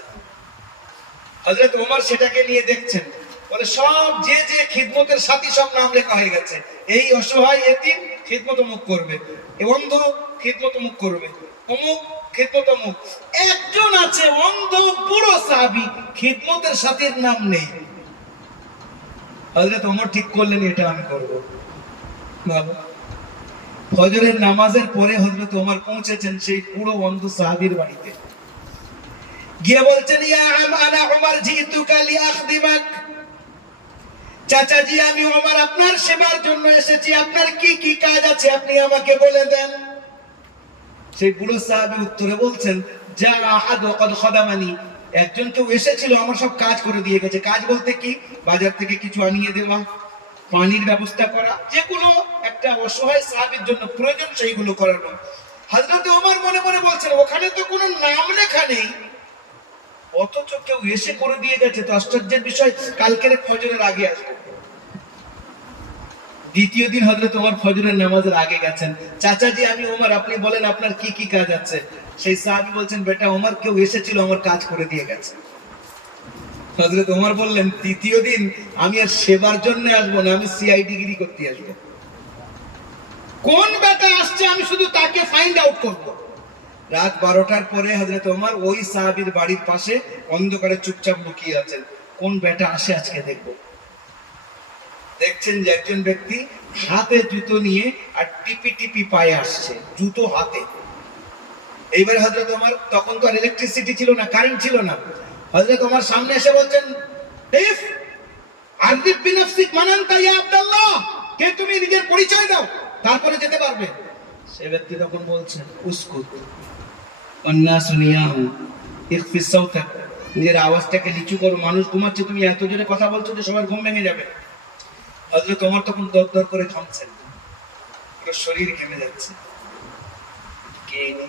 হযরত ওমর সেটাকে নিয়ে দেখছেন, বলে সব যে যে খিদমতের সাথী সব নাম লেখা হয়ে গেছে। এই অসহায় এতিম খিদমত অমুক করবে, এ অন্ধ খিদমত অমুক করবে, অমুক খিদমত অমুক। একজন আছে অন্ধ বুড়ো সাহাবী, খিদমতের সাথীর নাম নেই। হযরত ওমর ঠিক করলেন এটা আমি করব। ভালো, ফজরের নামাজের পরে হযরত ওমর পৌঁছেছেন সেই পুরো অন্ধ সাহাবীর বাড়িতে। গিয়ে বলছেন, ইয়া আনা ওমর জিতুকা লিআখদিমাক, চাচাজি আমি ওমর আপনার সেবার জন্য এসেছি, আপনার কি কি কাজ আছে আপনি আমাকে বলে দেন। সেই বুড়ো সাহাবী উত্তরে বলছেন, যা আহাদ ওয়াকাদ খাদামানি, একজন কেউ এসেছিল আমার সব কাজ করে দিয়ে গেছে। কাজ বলতে কি? বাজার থেকে কিছু আনিয়ে দেওয়া, পানির ব্যবস্থা করা, যেগুলো একটা অসহায় সাহাবীর জন্য প্রয়োজন সেইগুলো করানো। হযরত ওমর মনে মনে বলছেন, ওখানে তো কোনো নাম লেখা নেই, অথচ কেউ এসে করে দিয়ে গেছে, তো আশ্চর্যের বিষয়। কালকের ফজরের আগে আসবে। দ্বিতীয় দিন হযরত ওমর ফজরের নামাজের আগে গেছেন। চাচাজি আমি ওমর, আপনি বলেন আপনার কি কি কাজ আছে। সেই সাহাবী বলছেন, বেটা ওমর, কেউ এসেছিল আমার কাজ করে দিয়ে গেছে। হযরত ওমর বললেন, তৃতীয় দিন আমি আর সেবার জন্য আসবো না, আমি সিআইডি গিরি করতে আসবো। কোন বেটা আসছে আমি শুধু তাকে ফাইন্ড আউট করব। রাত 12টার পরে হযরত ওমর ওই সাহাবীর বাড়ির পাশে অন্ধকারে চুপচাপ লুকিয়ে আছেন, কোন বেটা আসে আজকে দেখব। দেখছেন যে একজন ব্যক্তি হাতে জুতো নিয়ে আর টিপি টিপি পায়ে আসছে, জুতো হাতে। এইবার হযরত ওমর, তখন তো আর ইলেকট্রিসিটি ছিল না, কারেন্ট ছিল না। হযরত ওমর সামনে এসে বলছেন, ইফ আরদিব বিনফসিক মান আনতা ইয়া আব্দুল্লাহ, কে তুমি, নিজের পরিচয় দাও, তারপরে যেতে পারবে। সে ব্যক্তি তখন বলছেন, উসকুত ওয়ান্নাস নিয়াহু ইখফি সাওতাক, নিজের আওয়াজটাকে নিচু করো, মানুষ ঘুমাচ্ছে, তুমি এত জোরে কথা বলছো যে সবার ঘুম ভেঙে যাবে। হযরত ওমর তখন দরদর করে থামছেন, পুরো শরীর ঘেমে যাচ্ছে। কে ইনি?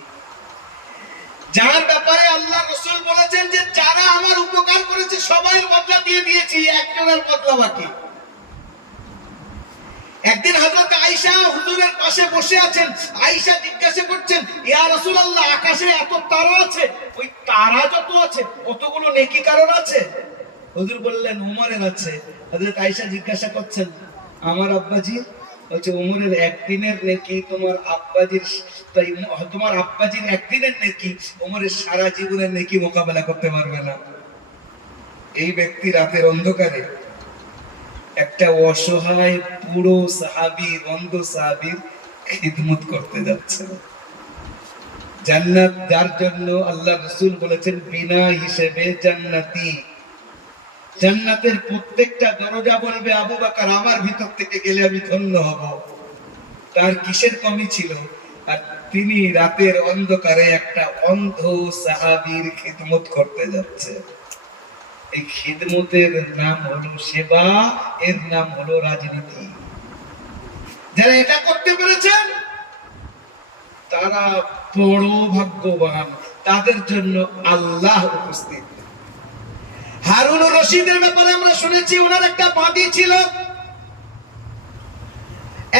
যার ব্যাপারে আল্লাহ রাসূল বলেছেন যে যারা আমার উপকার করেছে সবাই বদলা দিয়ে দিয়েছি, একজনের বদলা বাকি। একদিন হযরত আয়েশা হুজুরের পাশে বসে আছেন। আয়েশা জিজ্ঞাসা করছেন, ইয়া রাসূলুল্লাহ, আকাশে এত তারা আছে, ওই তারা যত আছে কতগুলো নেকি কারণ আছে? হুজুর বললেন, ওমরের আছে। হযরত আয়েশা জিজ্ঞাসা করছেন, আমার আব্বাজি? বলছে ওমরের একদিনের নেকি তোমার আব্বাজির, তাই তোমার আব্বাজির একদিনের নেকি ওমরের সারা জীবনের নেকি মোকাবেলা করতে পারবে না। এই ব্যক্তি রাতের অন্ধকারে একটা অসহায় পুরো সাহাবী, অন্ধ সাহাবীর খিদমত করতে যাচ্ছে। জান্নাত যার জন্য আল্লাহ রাসূল বলেছেন বিনা হিসেবে জান্নাতি। জান্নাতের প্রত্যেকটা দরজা বলবে আবু বকর আমার ভিতর থেকে গেলে আমি ধন্য হব। তার কিসের কমি ছিল? আর তিনি রাতের অন্ধকারে একটা অন্ধ সাহাবীর খিদমত করতে যাচ্ছে। এই খিদমতের নাম হলো সেবা, এর নাম হলো রাজনীতি। যারা এটা করতে পেরেছেন তারা বড় ভাগ্যবান, তাদের জন্য আল্লাহ উপস্থিত। হারুন রশিদের ব্যাপারে আমরা শুনেছি ওনার একটা বাঁধি ছিল।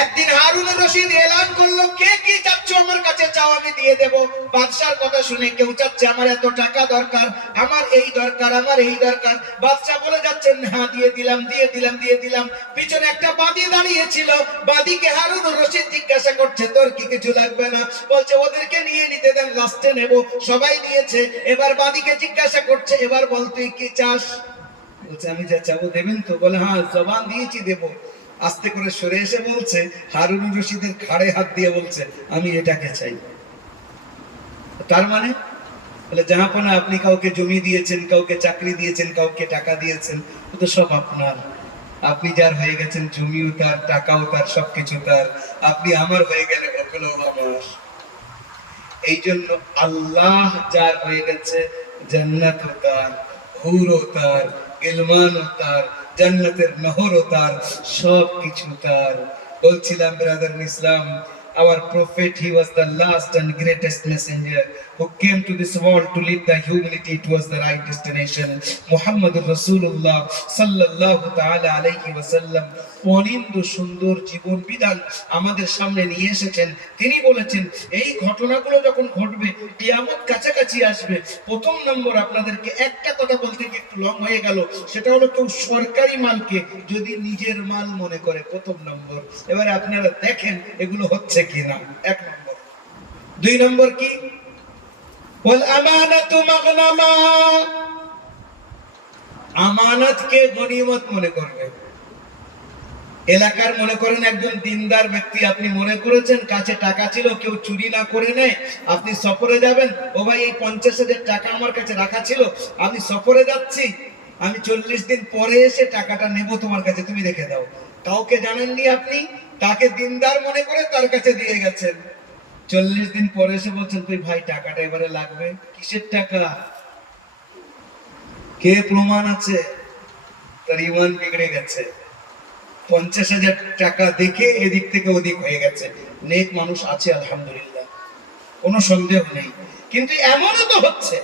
একদিন হারুন রশিদ এলান করলো, কে কি চাচ্ছ আমার কাছে চাও আমি দিয়ে দেব। বাদশার কথা শুনে কেউ চাচ্ছে আমার এত টাকা দরকার, আমার এই দরকার, আমার এই দরকার। বাদশা বলে যাচ্ছেন হ্যাঁ দিয়ে দিলাম, দিয়ে দিলাম, দিয়ে দিলাম। পিছনে একটা বাদী দাঁড়িয়ে ছিল, বাদীকে হারুন রশিদ জিজ্ঞাসা করছে তোর কি কিছু লাগবে না? বলছে ওদেরকে নিয়ে নিতে দেন, লাস্টে নেব। সবাই দিয়েছে, এবার বাদীকে জিজ্ঞাসা করছে এবার বল তুই কি চাস? বলছে আমি যা চাবো দেবেন তো? বলে হ্যাঁ জবান দিয়েছি দেবো। আস্তে করে সরে এসে বলছে, হারুন রশিদের ঘাড়ে হাত দিয়ে বলছে আমি এটাকে চাই। তার মানে বলে জাহাপনা আপনি কাউকে জমি দিয়েছেন, কাউকে চাকরি দিয়েছেন, কাউকে টাকা দিয়েছেন, ও তো সব আপনার। আপনি যার হয়ে গেছেন জমিও তার, টাকাও তার, সবকিছু তার। আপনি আমার হয়ে গেলে ওগুলো আমার। এই জন্য আল্লাহ যার হয়ে গেছে জান্নাতও তার, হুরও তার, গিলমানও তার, জান্নাতের নহরও তার, সব কিছু তার। বলছিলাম brother in Islam, our prophet, he was the last and greatest messenger who came to this world to lead the humanity towards the right destination. Muhammadur Rasulullah sallallahu ta'ala alayhi wa sallam অনিন্দ সুন্দর জীবন বিধান আমাদের সামনে নিয়ে এসেছেন। তিনি বলেছেন এই ঘটনাগুলো যখন ঘটবে, কিয়ামত কাছাকাছি আসবে, প্রথম নম্বর আপনাদেরকে একটা কথা বলতে গিয়ে একটু লং হয়ে গেল, সেটা হলো কেউ সরকারি মালকে যদি নিজের মাল মনে করে, প্রথম নম্বর। এবারে আপনারা দেখেন এগুলো হচ্ছে কিনা। এক নম্বর। দুই নম্বর কি? ওয়াল আমানাতু মাগনামা, আমানতকে গনিমত মনে করবে। এলাকার মনে করেন একজন দিনদার ব্যক্তি, আপনি মনে করেছেন কাছে টাকা ছিল, কেউ চুরি না করে নেয়, আপনি সফরে যাবেন, ও ভাই এই 50,000 টাকা আমার কাছে রাখা ছিল, আমি সফরে যাচ্ছি, আমি 40 দিন পরে এসে টাকাটা নেব তোমার কাছে, তুমি রেখে দাও। কাউকে জানেননি আপনি, তাকে দিনদার মনে করে তার কাছে দিয়ে গেছেন। 40 দিন পরে এসে বলছেন তুই ভাই টাকাটা এবারে লাগবে। কিসের টাকা? কে প্রমাণ আছে? তার ঈমান বিগড়ে গেছে। 50,000 টাকা দেখে এদিক থেকে ওদিক হয়ে গেছে। নেক মানুষ আছে আলহামদুলিল্লাহ, কোনো সন্দেহ নেই, কিন্তু এমনও তো হচ্ছে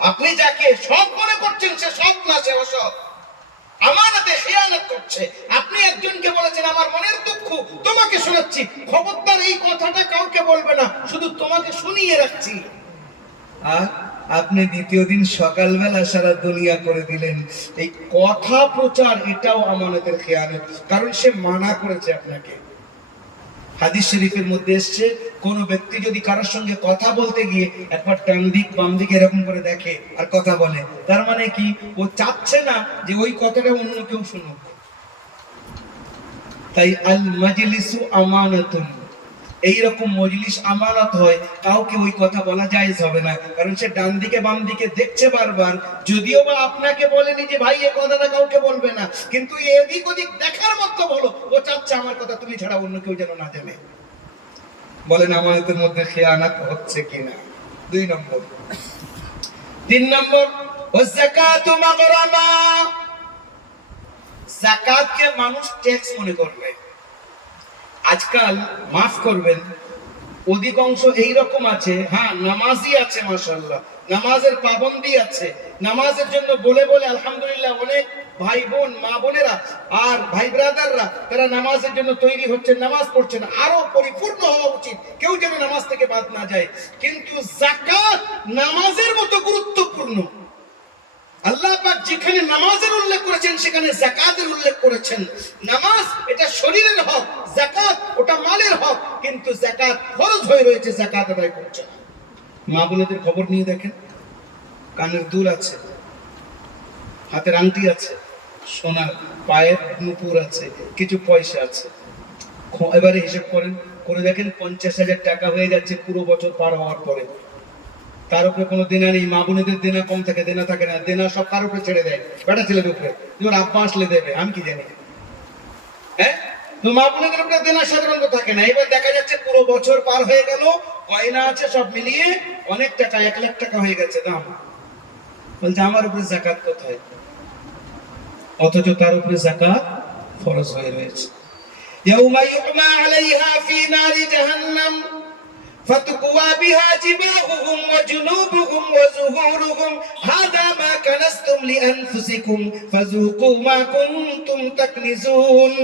আপনি যাকে সৎ মনে করছেন সে সৎ না, সে অসৎ, আমানতে খেয়ানত করছে। আপনি একজনকে বলেছেন আমার মনের দুঃখ তোমাকে শোনাচ্ছি, খবরদার এই কথাটা কাউকে বলবে না, শুধু তোমাকে শুনিয়ে রাখছি। আর আপনি দ্বিতীয় দিন সকালবেলা সারা দুনিয়া করে দিলেন। এই কথা প্রচার এটাও আমানতের খেয়ানত, কারণ সে মানা করেছে আপনাকে। হাদিস শরীফের মধ্যে এসছে কোন ব্যক্তি যদি কারোর সঙ্গে কথা বলতে গিয়ে একবার ডান দিক বাম দিক এরকম করে দেখে আর কথা বলে, তার মানে কি ও চাচ্ছে না যে ওই কথাটা অন্য কেউ শুনুক। তাই আল মাজলিসু আমানাতুন, এইরকম মজলিস আমানত হয়, কাউকে ওই কথা বলা জায়েজ হবে না, কারণ সে ডান দিকে বাম দিকে দেখছে বারবার, যদিও বা আপনাকে বলেনি যে ভাই এই কথাটা কাউকে বলবে না, কিন্তু এদিক ওদিক দেখার মতো বলো, ও চাচ্ছে আমার কথা তুমি ছাড়া অন্য কেউ যেন না জানে। বলেন আমানতের মধ্যে খেয়ানত হচ্ছে কিনা? 2 নম্বর। 3 নম্বর, ওয়াযাকাতু মাগরামা, যাকাতকে মানুষ ট্যাক্স মনে করবে। আজকাল মাফ করবেন অধিকাংশ এইরকম আছে, হ্যাঁ নামাজি আছে মাশাআল্লাহ, নামাজের পাবন্দি আছে, নামাজের জন্য বলে বলে আলহামদুলিল্লাহ অনেক ভাই বোন মা বোনেরা আর ভাই ব্রাদাররা তারা নামাজের জন্য তৈরি হচ্ছে, নামাজ পড়ছেন, আরো পরিপূর্ণ হওয়া উচিত, কেউ যেন নামাজ থেকে বাদ না যায়। কিন্তু যাকাত নামাজের মতো গুরুত্বপূর্ণ, আল্লাহ পাক যেখানে নামাজের উল্লেখ করেছেন সেখানে যাকাতের উল্লেখ করেছেন। নামাজ এটা শরীরের হক, যাকাত ওটা মালের হক, কিন্তু যাকাত ফরজ হয়ে রয়েছে, যাকাত আদায় করছে না। মা বোনেদের খবর নিয়ে দেখেন, কানের দুল আছে, হাতের আংটি আছে, সোনার পায়ের নুপুর আছে, কিছু পয়সা আছে। এবারে হিসাব করেন, করে দেখেন 50,000 টাকা হয়ে যাচ্ছে পুরো বছর পার হওয়ার পরে। তার উপরে কোনো দেনা নেই। মা বোনেদের দেনা কম থাকে, দেনা থাকে না, দেনা সব কার উপরে ছেড়ে দেয়, বেটা ছেলের উপরে। ওর আব্বা আসলে দেবে, আমি কি জানি। হ্যাঁ, তো মা বোনেদের উপরে দেনা সাধারণত থাকে না। এবার দেখা যাচ্ছে পুরো বছর পার হয়ে গেল, গয়না আছে সব মিলিয়ে অনেক টাকা, 1 লাখ টাকা হয়ে গেছে দাম। বলছে আমার উপরে যাকাত কোথায়? অথচ তার উপরে যাকাত ফরজ হয়ে রয়েছে। ইয়াউমা ইউমা আলাইহা ফি নারি জাহান্নাম فتقوى بها جباههم وجنوبهم وظهورهم هذا ما كنزتم لأنفسكم فذوقوا ما كنتم تكنزون।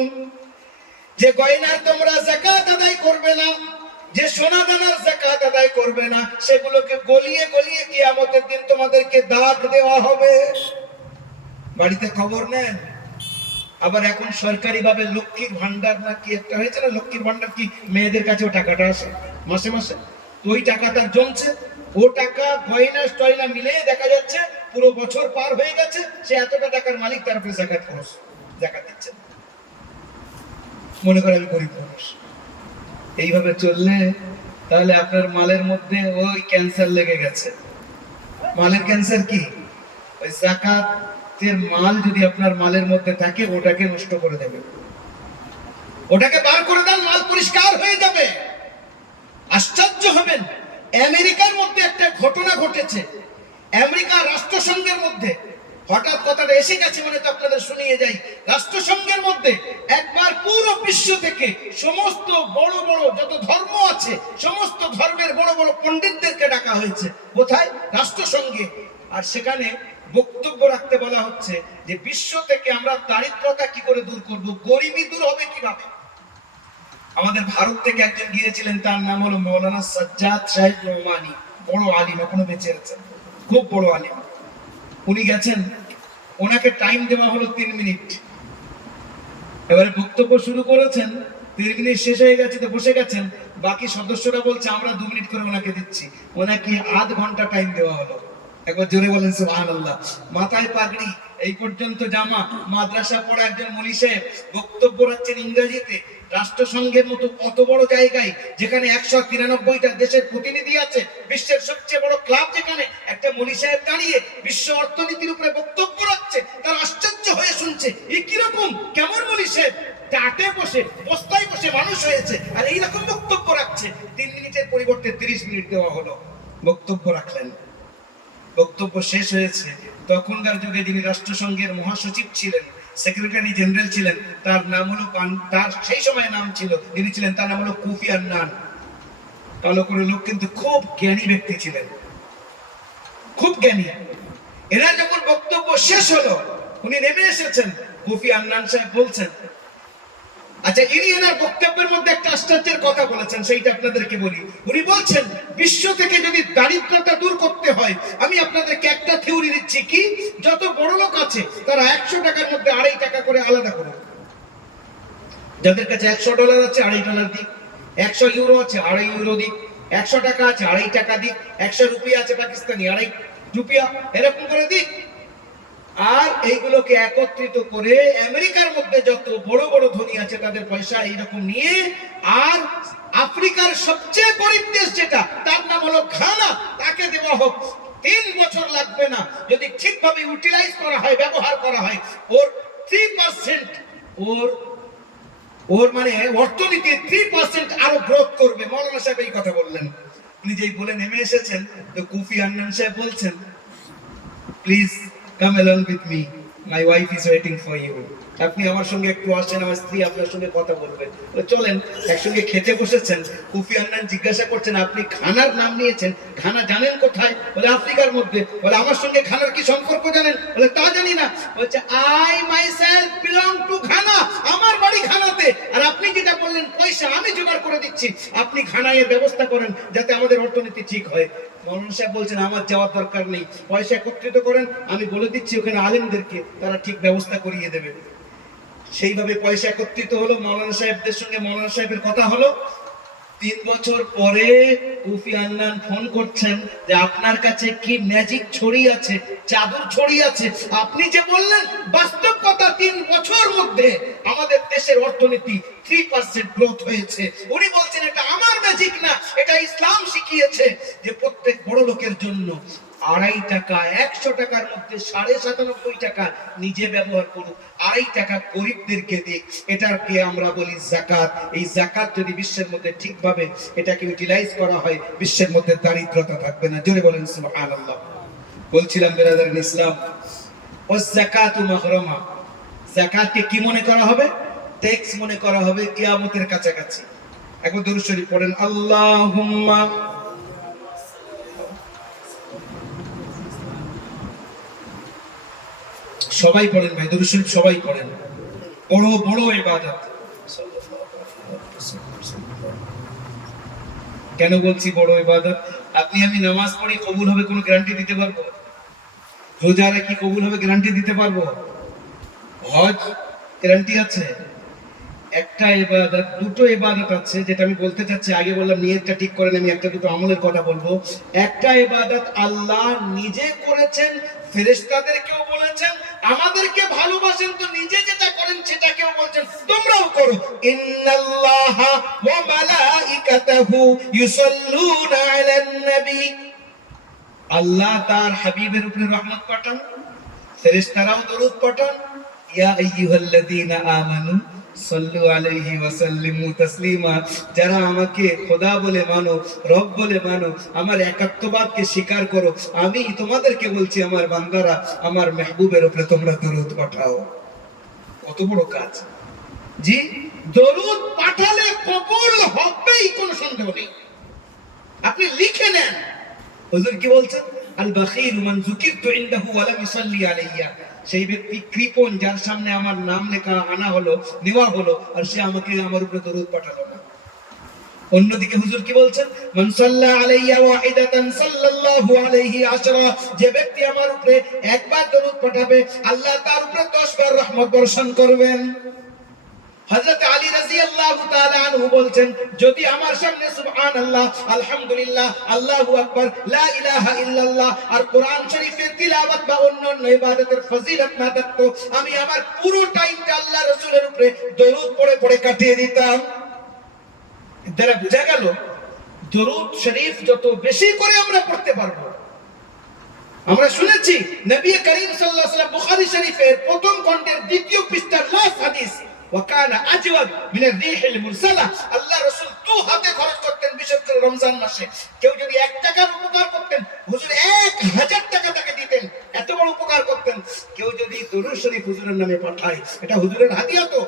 যে গয়নার তোমরা যাকাত আদায় করবে না, যে সোনা দানার যাকাত আদায় করবে না, সেগুলোকে গলিয়ে গলিয়ে কিয়ামতের দিন তোমাদেরকে দাগ দেওয়া হবে। বাড়িতে খবর নেন। আবার এখন সরকারি ভাবে লক্ষ্মীর ভান্ডার না কি একটা হয়েছে না, লক্ষ্মীর ভান্ডার কি মেয়েদের কাছেও টাকাটা আসে মাসে মাসে, তো ওই টাকা তার জমছে। ও টাকা গয়না টয়না মিলে দেখা যাচ্ছে পুরো বছর পার হয়ে গেছে, সে এতটা টাকার মালিক, তার উপরে যাকাত খরচ, যাকাত দিচ্ছে। মনে করে আমি গরিব মানুষ। এইভাবে চললে তাহলে আপনার মালের মধ্যে ওই ক্যান্সার লেগে গেছে। মালের ক্যান্সার কি? ওই যাকাতের মাল যদি আপনার মালের মধ্যে থাকে, ওটাকে নষ্ট করে দেবে, ওটাকে বার করে দেন, মাল পরিষ্কার হয়ে যাবে। আশ্চর্য হবেন, আমেরিকার মধ্যে একটা ঘটনা ঘটেছে। আমেরিকা রাষ্ট্রসংঘের মধ্যে, হঠাৎ কথাটা এসে গেছে মানে তো আপনাদের শুনিয়ে যাই। রাষ্ট্রসংঘের মধ্যে একবার পুরো বিশ্ব থেকে সমস্ত বড় বড় যত ধর্ম আছে, সমস্ত ধর্মের বড় বড় পণ্ডিতদেরকে ডাকা হয়েছে। কোথায়? রাষ্ট্রসংঘে। আর সেখানে বক্তব্য রাখতে বলা হচ্ছে যে বিশ্ব থেকে আমরা দারিদ্রতা কি করে দূর করব, গরিবী দূর হবে কিভাবে। আমাদের ভারত থেকে একজন গিয়েছিলেন, তার নাম হলো মৌলানা সাজ্জাদ সাহেব নোমানি, বড় আলিম, এখনো বেঁচে আছেন, খুব বড় আলিম। উনি গেছেন, ওনাকে টাইম দেওয়া হলো 3 মিনিট। এবারে বক্তব্য শুরু করেছেন, 3 মিনিট শেষ হয়ে গেছে, তো বসে গেছেন। বাকি সদস্যরা বলছে আমরা 2 মিনিট করে ওনাকে দিচ্ছি, ওনাকে আধ ঘন্টা টাইম দেওয়া হলো। একবার জোরে বলেন সুবহানাল্লাহ। মাথায় পাগড়ি, এই পর্যন্ত জামা, মাদ্রাসা পড়া একজন মুনি সাহেব বক্তব্য রাখছেন ইংরেজিতে। রাষ্ট্রসংঘের মতো কত বড় জায়গায়, যেখানে 193টা দেশের প্রতিনিধি আছে, বিশ্বের সবচেয়ে বড় ক্লাব, যেখানে একটা মুনি সাহেব দাঁড়িয়ে বিশ্ব অর্থনীতির উপরে বক্তব্য রাখছে, তার আশ্চর্য হয়ে শুনছে। এই কিরকম, কেমন মুনি সাহেব, টাটে বসে বস্তায় বসে মানুষ হয়েছে, আর এইরকম বক্তব্য রাখছে। 3 মিনিটের পরিবর্তে 30 মিনিট দেওয়া হলো, বক্তব্য রাখলেন। বক্তব্য শেষ হয়েছে। তখনকার যুগে যিনি রাষ্ট্রসংঘের মহাসচিব ছিলেন, সেক্রেটারি জেনারেল ছিলেন, তার নাম হলো, তার সেই সময় নাম ছিল, যিনি ছিলেন তার নাম হলো কোফি আন্নান। কালো করে লোক, কিন্তু খুব জ্ঞানী ব্যক্তি ছিলেন, খুব জ্ঞানী। এনার যখন বক্তব্য শেষ হলো, উনি নেমে এসেছেন। কোফি আন্নান সাহেব বলছেন, আচ্ছা, ইনি এনার বক্তব্যের মধ্যে একটা আশ্চর্যের কথা বলেছেন, সেইটা আপনাদেরকে বলি। উনি বলছেন বিশ্ব থেকে যদি দারিদ্রতা দূর করতে হয়, আমি আপনাদেরকে একটা থিওরি দিচ্ছি, কি, যত বড় লোক আছে তারা 100 টাকার মধ্যে 2.5 টাকা করে আলাদা করুন। যাদের কাছে $100 আছে, $2.5 দিক। 100 ইউরো আছে, 2.5 ইউরো দিক। 100 টাকা আছে, 2.5 টাকা দিক। 100 রুপিয়া আছে পাকিস্তানি, 2.5 রুপিয়া, এরকম করে দিক। আর এইগুলোকে একত্রিত করে আমেরিকার মধ্যে যত বড় বড় ধনী আছে তাদের পয়সা এইরকম নিয়ে, আর আফ্রিকার সবচেয়ে গরিব দেশ যেটা, তার নাম হলো ঘানা, তাকে দেওয়া হোক। 3 বছর লাগবে না, যদি ঠিকভাবে ইউটিলাইজ করা হয়, ব্যবহার করা হয়, ওর 3%, ওর মানে অর্থনীতি 3% আরো গ্রোথ করবে। মৌলানা সাহেব এই কথা বললেন। উনি যেই বলে নেমে এসেছেন, তো কোফি আন্নান সাহেব বলছেন, please come along with me, my wife is waiting for you. আপনি আমার সঙ্গে একটু আসেন, আমার স্ত্রী আপনার সঙ্গে কথা বলবে। চলেন, একসঙ্গে খেতে বসেছেন। কোফি আন্নান জিজ্ঞাসা করছেন, আপনি ঘানার নাম নিয়েছেন, ঘানা জানেন কোথায়? বলে আফ্রিকার মধ্যে। বলে আমার সঙ্গে ঘানার কি সম্পর্ক জানেন? বলে তা জানি না। বলছে I myself belong to Ghana, আমার বাড়ি ঘানাতে। আর আপনি যেটা বললেন পয়সা আমি জোগাড় করে দিচ্ছি, আপনি ঘানায় ব্যবস্থা করেন যাতে আমাদের অর্থনীতি ঠিক হয়। মৌলানা সাহেব বলছেন আমার যাওয়ার দরকার নেই, পয়সা একত্রিত করেন, আমি বলে দিচ্ছি ওখানে আলেমদেরকে, তারা ঠিক ব্যবস্থা করিয়ে দেবে। সেইভাবে পয়সা একত্রিত হলো, মৌলানা সাহেবদের সঙ্গে মৌলানা সাহেবের কথা হলো। 3 বছর পরে কুফি আন্নান ফোন করছেন যে আপনার কাছে কি ম্যাজিক ছড়ি আছে, জাদুর ছড়ি আছে, আপনি যে বললেন বাস্তব কথা, 3 বছর মধ্যে আমাদের দেশের অর্থনীতি 3% গ্রোথ হয়েছে। উনি বলছেন এটা আমার ম্যাজিক না, এটা ইসলাম শিখিয়েছে যে প্রত্যেক বড় লোকের জন্য 2.5 টাকা, 100 টাকার মধ্যে 97.5 টাকা নিজে ব্যবহার করুক, 2.5 টাকা গরিবদেরকে দিক। এটাকে আমরা বলি যাকাত। এই যাকাত যদি বিশ্বের মধ্যে ঠিকভাবে এটাকে ইউটিলাইজ করা হয়, বিশ্বের মধ্যে দারিদ্রতা থাকবে না। জোরে বলেন সুবহানাল্লাহ। বলছিলাম বিরাদারান ইসলাম, ওয়াস যাকাতু মাগরামা, যাকাতকে কি মনে করা হবে? ট্যাক্স মনে করা হবে কিয়ামতের কাছাকাছি। একবার দরুদ শরীফ পড়েন, আল্লাহুম্মা। সবাই পড়েন ভাই, দরুদ শরীফ সবাই পড়েন, বড় বড় ইবাদত। কেন বলছি বড় ইবাদত? আপনি আমি নামাজ পড়ি কবুল হবে কোনো গ্যারান্টি দিতে পারবো? রোজা রাখি কবুল হবে গ্যারান্টি দিতে পারবো? হজ গ্যারান্টি আছে? একটা ইবাদত, দুটো ইবাদত আছে যেটা আমি বলতে চাচ্ছি, আগে বললাম নিয়তটা ঠিক করেন, আমি একটা দুটো আমলের কথা বলবো। একটা ইবাদত আল্লাহ নিজে করেছেন, ফেরেশতাদেরকেও বলেছেন, আমাদেরকে ভালোবাসেন তো নিজে যেটা করেন সেটাকেও বলছেন তোমরাও করো। ইন্নাল্লাহা ওয়া মালাইকাতাহু ইউসাল্লুনা আলান নবী, আল্লাহ তার হাবিবের উপরে রহমত পাঠান, ফেরেশতারাও দরুদ পাঠান। ইয়া আইয়ুহাল্লাযীনা আমানু সাল্লু আলাইহি ওয়া সাল্লিমু তাসলিমা, যারা আমাকে খোদা বলে মানো, রব বলে মানো, আমার একাত্মবাদকে স্বীকার করো, আমি তোমাদেরকে বলছি আমার বান্দারা, আমার মেহবুবের উপরে তোমরা দরুদ পাঠাও। কত বড় কাজ! জি, দরুদ পাঠালে কবুল হবেই, কোনো সন্দেহ নেই। আপনি লিখে নেন। হুজুর কি বলছেন? আল বাখিল মান যুকিরতু ইনদাহু ওয়া লাম ইসাল্লি আলাইয়া, সেই ব্যক্তি কৃপণ যার সামনে আমার নাম লেখা আনা হলো, নেওয়া হলো, আর সে আমাকে আমার উপরে দরুদ পাঠালো না। অন্যদিকে হুজুর কি বলছেন? মান সাল্লা আলাইয়া ওয়াহিদাতান সাল্লাল্লাহু আলাইহি আশরা, যে ব্যক্তি আমার উপরে একবার দরুদ পাঠাবে আল্লাহ তার উপরে 10 বার রহমত বর্ষণ করবেন। হযরত আলী রাদিয়াল্লাহু তাআলা আনহু বলছেন, যদি আমার সামনে সুবহানাল্লাহ, আলহামদুলিল্লাহ, আল্লাহু আকবার, লা ইলাহা ইল্লাল্লাহ আর কোরআন শরীফের তিলাওয়াত বা অন্যান্য ইবাদতের ফজিলত না থাকতো, আমি আমার পুরো টাইমটা আল্লাহ রাসূলের উপরে দরুদ পড়ে পড়ে কাটিয়ে দিতাম। দ্বারা বোঝা গেল দরুদ শরীফ যত বেশি করে আমরা পড়তে পারবো। আমরা শুনেছি নবী করিম সাল্লাল্লাহু আলাইহি ওয়াসাল্লাম বুখারী শরীফের প্রথম খণ্ডের 2য় পৃষ্ঠার লাস্ট হাদিস, ওয়াকানা আজওয়াদ মিনার রিহিল মুরসালা, আল্লাহ রাসূল 2 হাতে খরচ করতেন, বিশেষ করে রমজান মাসে। কেউ যদি 1 টাকার উপকার করতেন, হুজুর 1000 টাকা তাকে দিতেন, এত বড় উপকার করতেন। কেউ যদি দরুদ শরীফ হুজুরের নামে পাঠায়, এটা হুজুরের হাদিয়া তো।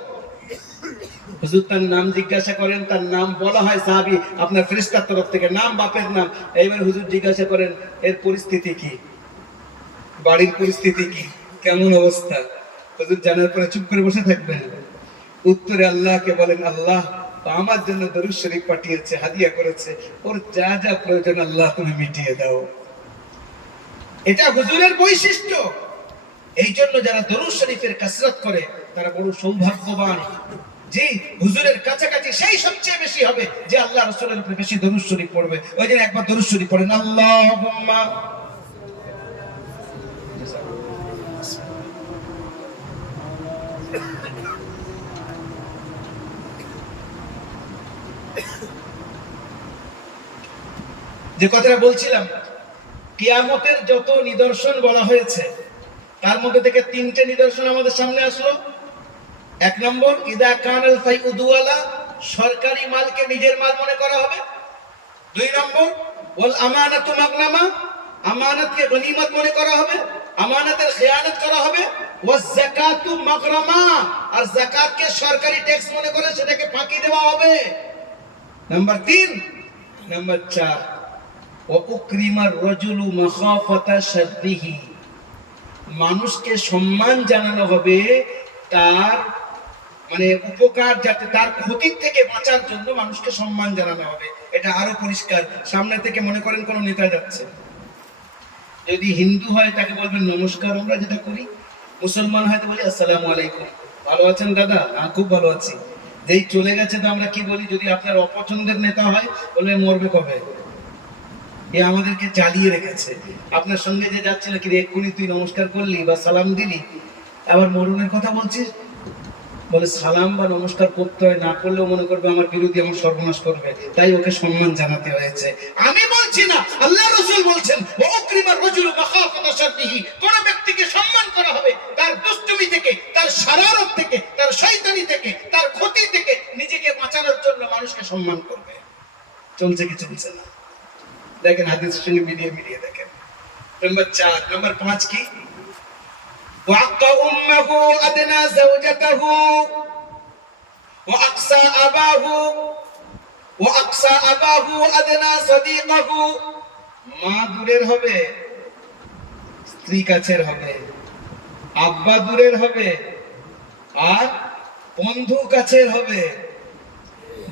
হুজুর তার নাম জিজ্ঞাসা করেন, তার নাম বলা হয় সাহাবী আপনার ফেরেশতার তরফ থেকে, নাম বাপের নাম। এইবার হুজুর জিজ্ঞাসা করেন এর পরিস্থিতি কি, বাড়ির পরিস্থিতি কি, কেমন অবস্থা? হুজুর জানার পরে চুপ করে বসে থাকবেন। উত্তরে আল্লাহকে বলেন, আল্লাহ আমার জন্য দরুদ শরীফ পাঠিয়েছে, হাদিয়া করেছে, ওর যা যা প্রয়োজন আল্লাহ তুমি মিটিয়ে দাও। এটা হুজুরের বৈশিষ্ট্য। এই জন্য যারা দরুদ শরীফের কাসরত করে তারা বড় সৌভাগ্যবান। জি, হুজুরের কাছাকাছি সেই সবচেয়ে বেশি হবে যে আল্লাহ রাসূলের উপরে বেশি দরুদ শরীফ পড়বে। ওই জন্য একবার দরুদ শরীফ পড়েন, আল্লাহুম্মা। যে কথাটা বলছিলাম, কিয়ামতের যত নিদর্শন বলা হয়েছে তার মধ্যে থেকে 3টে নিদর্শন আমাদের সামনে আসলো। 1 নম্বর, ইদা কানাল ফাইউ দুয়ালা, সরকারি মালকে নিজের মাল মনে করা হবে। 2 নম্বর, ওয়াল আমানাতু মাগনামা, আমানতকে গনিমত মনে করা হবে, আমানতের খেয়ানত করা হবে। ওয়াজ যাকাতু মাগরামা, আর যাকাতকে সরকারি ট্যাক্স মনে করে সেটাকে ফাঁকি দেওয়া হবে। নাম্বার 3। নাম্বার 4, ওয়া উকরিমার রাজুলু মাখাফাতা শাররিহি, মানুষকে সম্মান জানানো হবে তার মানে উপকার, যাতে তার ক্ষতির থেকে বাঁচার জন্য মানুষকে সম্মান জানানো হবে। এটা আরো পরিষ্কার। সামনে থেকে মনে করেন কোন নেতা যাচ্ছে, যদি হিন্দু হয় তাকে বলবেন নমস্কার, আমরা যেটা করি। মুসলমান হয় তো বলি আসসালামু আলাইকুম, ভালো আছেন দাদা? হ্যাঁ খুব ভালো আছি। যেই চলে গেছে তো আমরা কি বলি? যদি আপনার অপছন্দের নেতা হয় বলবে মরবে কবে, এ আমাদেরকে জ্বালিয়ে রেখেছে। আপনার সঙ্গে যে যাচ্ছিল কি রে, এক্ষুনি তুই নমস্কার করলি বা সালাম দিলি, আবার মরণের কথা বলছিস। বলে সালাম বা নমস্কার করতে হয়, না করলেও মনে করবে আমার বিরোধী আমার সর্বনাশ করবে, তাই ওকে সম্মান জানাতে হয়েছে। আমি বলছি না, আল্লাহ রাসূল বলছেন ওয়াকরিমার রাজুলু মাখাফাতা শাররিহি, কোন ব্যক্তিকে সম্মান করা হবে তার দুষ্টুমি থেকে, তার শারারত থেকে, তার শয়তানি থেকে, তার ক্ষতি থেকে নিজেকে বাঁচানোর জন্য মানুষকে সম্মান করবে। চলছে কি চলছে না দেখেন, হাদিসের সঙ্গে মিলিয়ে দেখেন। নম্বর 4, নম্বর 5 কি? وعق أمه أدنى زوجته وأقصى أباه أدنى صديقه। মা দূরের হবে, স্ত্রী কাছের হবে, আব্বা দূরের হবে, আর বন্ধু কাছের হবে।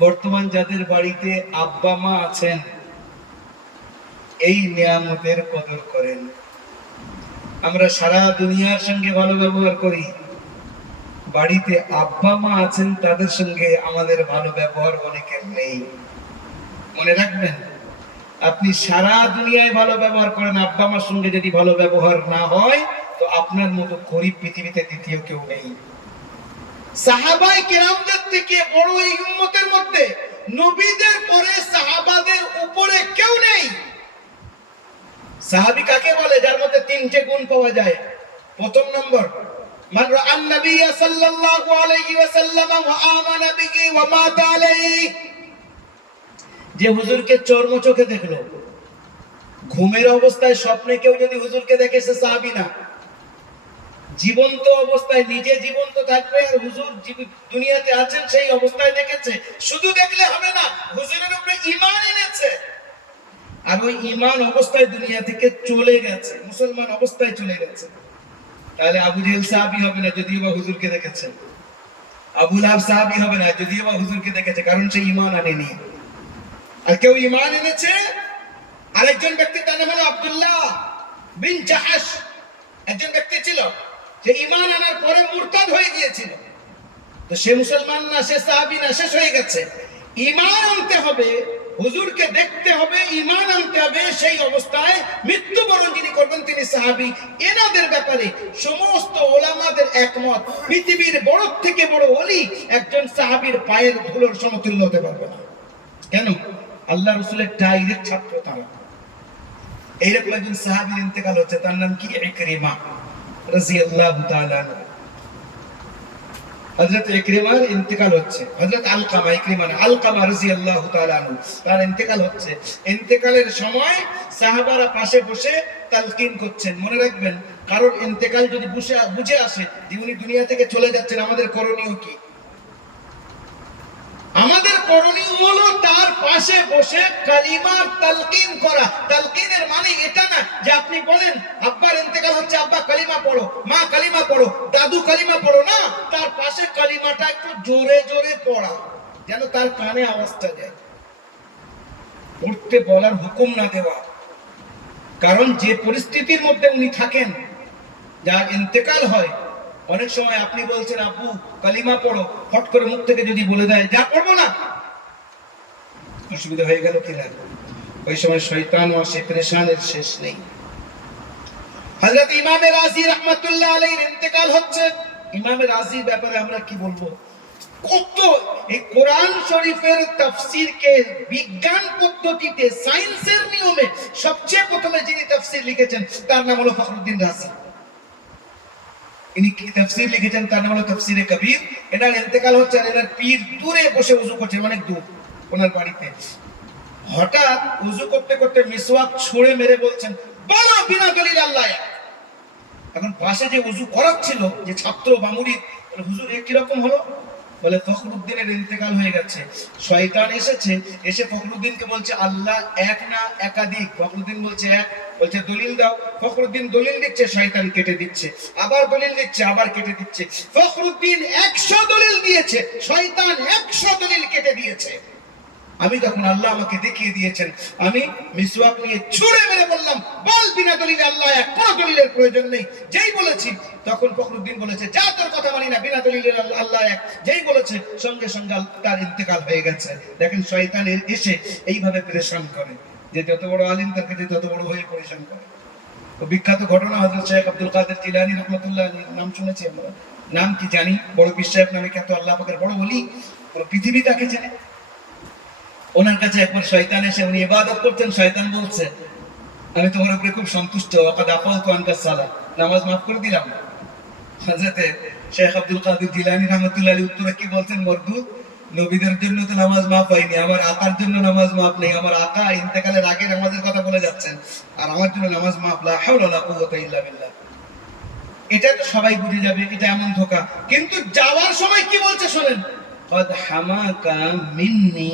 বর্তমান যাদের বাড়িতে আব্বা মা আছেন, এই নিয়ামতের কদর করেন। আমরা সারা দুনিয়ার সঙ্গে ভালো ব্যবহার করি, বাড়িতে আব্বা মা আছেন তাদের সঙ্গে আমাদের ভালো ব্যবহার অনেকের নেই। মনে রাখবেন, আপনি সারা দুনিয়ায় ভালো ব্যবহার করেন, আব্বা মার সঙ্গে যদি ভালো ব্যবহার না হয় তো আপনার মতো গরিব পৃথিবীতে দ্বিতীয় কেউ নেই। সাহাবায়ে কেরামদের থেকে বড় এই উম্মতের মধ্যে নবীদের পরে সাহাবাদের উপরে কেউ নেই। সাহাবী কাকে বলে? যার মধ্যে 3টে গুণ পাওয়া যায়। প্রথম নম্বর, মান রাআন নবিয়্য সাল্লাল্লাহু আলাইহি ওয়াসাল্লাম ওয়া আমানা বিহি ওয়া মাতা আলাইহি, যে হুজুরকে চর্ম চোখে দেখলো। ঘুমের অবস্থায় স্বপ্নে কেউ যদি হুজুরকে দেখে সে সাহাবী না। জীবন্ত অবস্থায় নিজে জীবন্ত থাকবে আর হুজুর দুনিয়াতে আছেন সেই অবস্থায় দেখেছে, শুধু দেখলে হবে না, হুজুরের উপরে ঈমান এনেছে। আর ওই ঈমান অবস্থায় দুনিয়া থেকে চলে গেছে, মুসলমান অবস্থায় চলে গেছে। তাহলে আবু জেহেল সাহাবী হবে না যদিও বা হুজুরকে দেখেছে, আবু লাহাব সাহাবী হবে না যদিও বা হুজুরকে দেখেছে, কারণ সে ঈমান আনেনি। আর কেউ ঈমান এনেছে, আরেকজন ব্যক্তি, তার নাম হলো আব্দুল্লাহ বিন জাহাশ। একজন ব্যক্তি ছিল যে ঈমান আনার পরে মুরতাদ হয়ে গিয়েছিল, তো সে মুসলমান না, সে সাহাবী না, শেষ হয়ে গেছে। ঈমান আনতে হবে, হুজুরকে দেখতে হবে, ঈমান আনতে হবে, সেই অবস্থায় মৃত্যুবরণ যিনি করবেন তিনি সাহাবী। এনাদের ব্যাপারে সমস্ত ওলামাদের একমত, পৃথিবীর বড় থেকে বড় ওলি একজন সাহাবীর পায়ের ধুলোর সমতুল্য হতে পারবে না। কেন? আল্লাহ রাসূলের ডাইরেক্ট ছাত্র তারা। এইরকম একজন সাহাবীর ইন্তেকাল হচ্ছে, তার নাম কি? ইকরিমা রাদিয়াল্লাহু তাআলা আনহু। হযরত ইকরিমার ইন্তেকাল হচ্ছে, হযরত আলকামা রাদিয়াল্লাহু তাআলা আনহু তার ইন্তেকাল হচ্ছে। ইন্তেকালের সময় সাহাবারা পাশে বসে তালকিন করছেন। মনে রাখবেন, কারোর ইন্তেকাল যদি বুঝে আসে যে উনি দুনিয়া থেকে চলে যাচ্ছেন, আমাদের করণীয় কি? আমাদের করণীয় হলো তার পাশে বসে কালিমার তালকিন করা। তালকিনের মানে এটা না যে আপনি বলেন আব্বার ইন্তেকাল হচ্ছে, আব্বা কালিমা পড়ো, মা কালিমা পড়ো, দাদু কালিমা পড়ো, না, তার পাশে কালিমাটা একটু জোরে জোরে পড়া, যেন তার কানে আওয়াজটা যায়। পড়তে বলার হুকুম না দেওয়া, কারণ যে পরিস্থিতির মধ্যে উনি থাকেন, যার ইন্তেকাল হয়, অনেক সময় আপনি বলছেন আব্বু কালিমা পড়ো, ফট করে মুখ থেকে যদি বলে দেয় যা পড়বো না, অসুবিধা হয়ে গেল কিনা? ওই সময় শয়তান ও আসে, পেরেশানের শেষ নেই। হযরত ইমামে রাজি রাহমাতুল্লাহ আলাইহির ইন্তেকাল হচ্ছে। ইমামে রাজির ব্যাপারে আমরা কি বলবো? কত এই কোরআন শরীফের তাফসীরকে বিজ্ঞান পদ্ধতিতে, সায়েন্সের নিয়মে সবচেয়ে প্রথমে যিনি তাফসীর লিখেছেন তার নাম হলো ফখরুদ্দিন রাজি। ইনি কি তাফসীর লিখেছেন, তার নাম হলো তাফসীরে কবির। এনার ইন্তেকাল হচ্ছে, আর এনার পীর দূরে বসে ওযু করছে, অনেক দূর ওনার বাড়িতে। হঠাৎ ওযু করতে করতে মিসওয়াক ছুঁড়ে মেরে বলছেন বলো বিনা দলিল আল্লাহ এক। এখন পাশে যে ওযু করাচ্ছিল, যে ছাত্র বা মুরিদ, হুজুর এ কিরকম হলো? বলে ফখরুদ্দিনের ইন্তেকাল হয়ে গেছে। শয়তান এসেছে, এসে ফখরুদ্দিনকে বলছে আল্লাহ এক না একাধিক। ফখরুদ্দিন বলছে এক, বলছে দলিল দাও। ফখরুদ্দিন দলিল দিচ্ছে, শয়তান কেটে দিচ্ছে, আবার দলিল দিচ্ছে, আবার কেটে দিচ্ছে। ফখরুদ্দিন 100 দলিল দিয়েছে, শয়তান 100 দলিল কেটে দিয়েছে। আমি তখন আল্লাহ আমাকে দেখিয়ে দিয়েছেন, আমি মিসওয়াক নিয়ে ছুঁড়ে মেরে বললাম বল বিনা দলিলে আল্লাহ এক, কোনো দলিলের প্রয়োজন নেই। যেই বলেছি তখন ফখরুদ্দিন বলেছে যা তোর কথা মানি না, বিনা দলিলে আল্লাহ এক। যেই বলেছে সঙ্গে সঙ্গে তার ইন্তেকাল হয়ে গেছে। দেখেন শয়তানের এসে এইভাবে পরেশান করে, যে যত বড় আলিম তাকে যে তত বড় হয়ে পরেশান করে। তো বিখ্যাত ঘটনা হযরত শেখ আব্দুল কাদের জিলানী রাহমাতুল্লাহ আলাইহির নাম শুনেছি আমরা, নাম কি জানি, বড় পীর সাহেব নামে খ্যাত আল্লাহ পাকের বড় ওলি, পুরো পৃথিবী তাকে চেনে। ওনার কাছে একবার শয়তান এসে, উনি ইবাদত করতেন, শয়তান বলছে আমি তোমার উপরে খুব সন্তুষ্ট, ওয়াকাদ আফাউতু আনকা সালাহ, নামাজ মাফ করে দিলাম। হযরত শেখ আব্দুল কাদের জিলানী রাহমাতুল্লাহ আলাইহি উত্তরে কি বলছেন, মরদুদ, নবীদের জন্য তো নামাজ মাফ হয়নি, আমার আকার জন্য নামাজ মাফ নেই। আমার আকা ইন্তেকালের আগে নামাজের কথা বলে যাচ্ছেন, আর আমার জন্য নামাজ মাফ, লা হাওলা ওয়ালা কুওয়াতা ইল্লা বিল্লাহ। এটা তো সবাই বুঝে যাবে এটা এমন ধোঁকা, কিন্তু যাওয়ার সময় কি বলছে শোনেন, قد حماك مني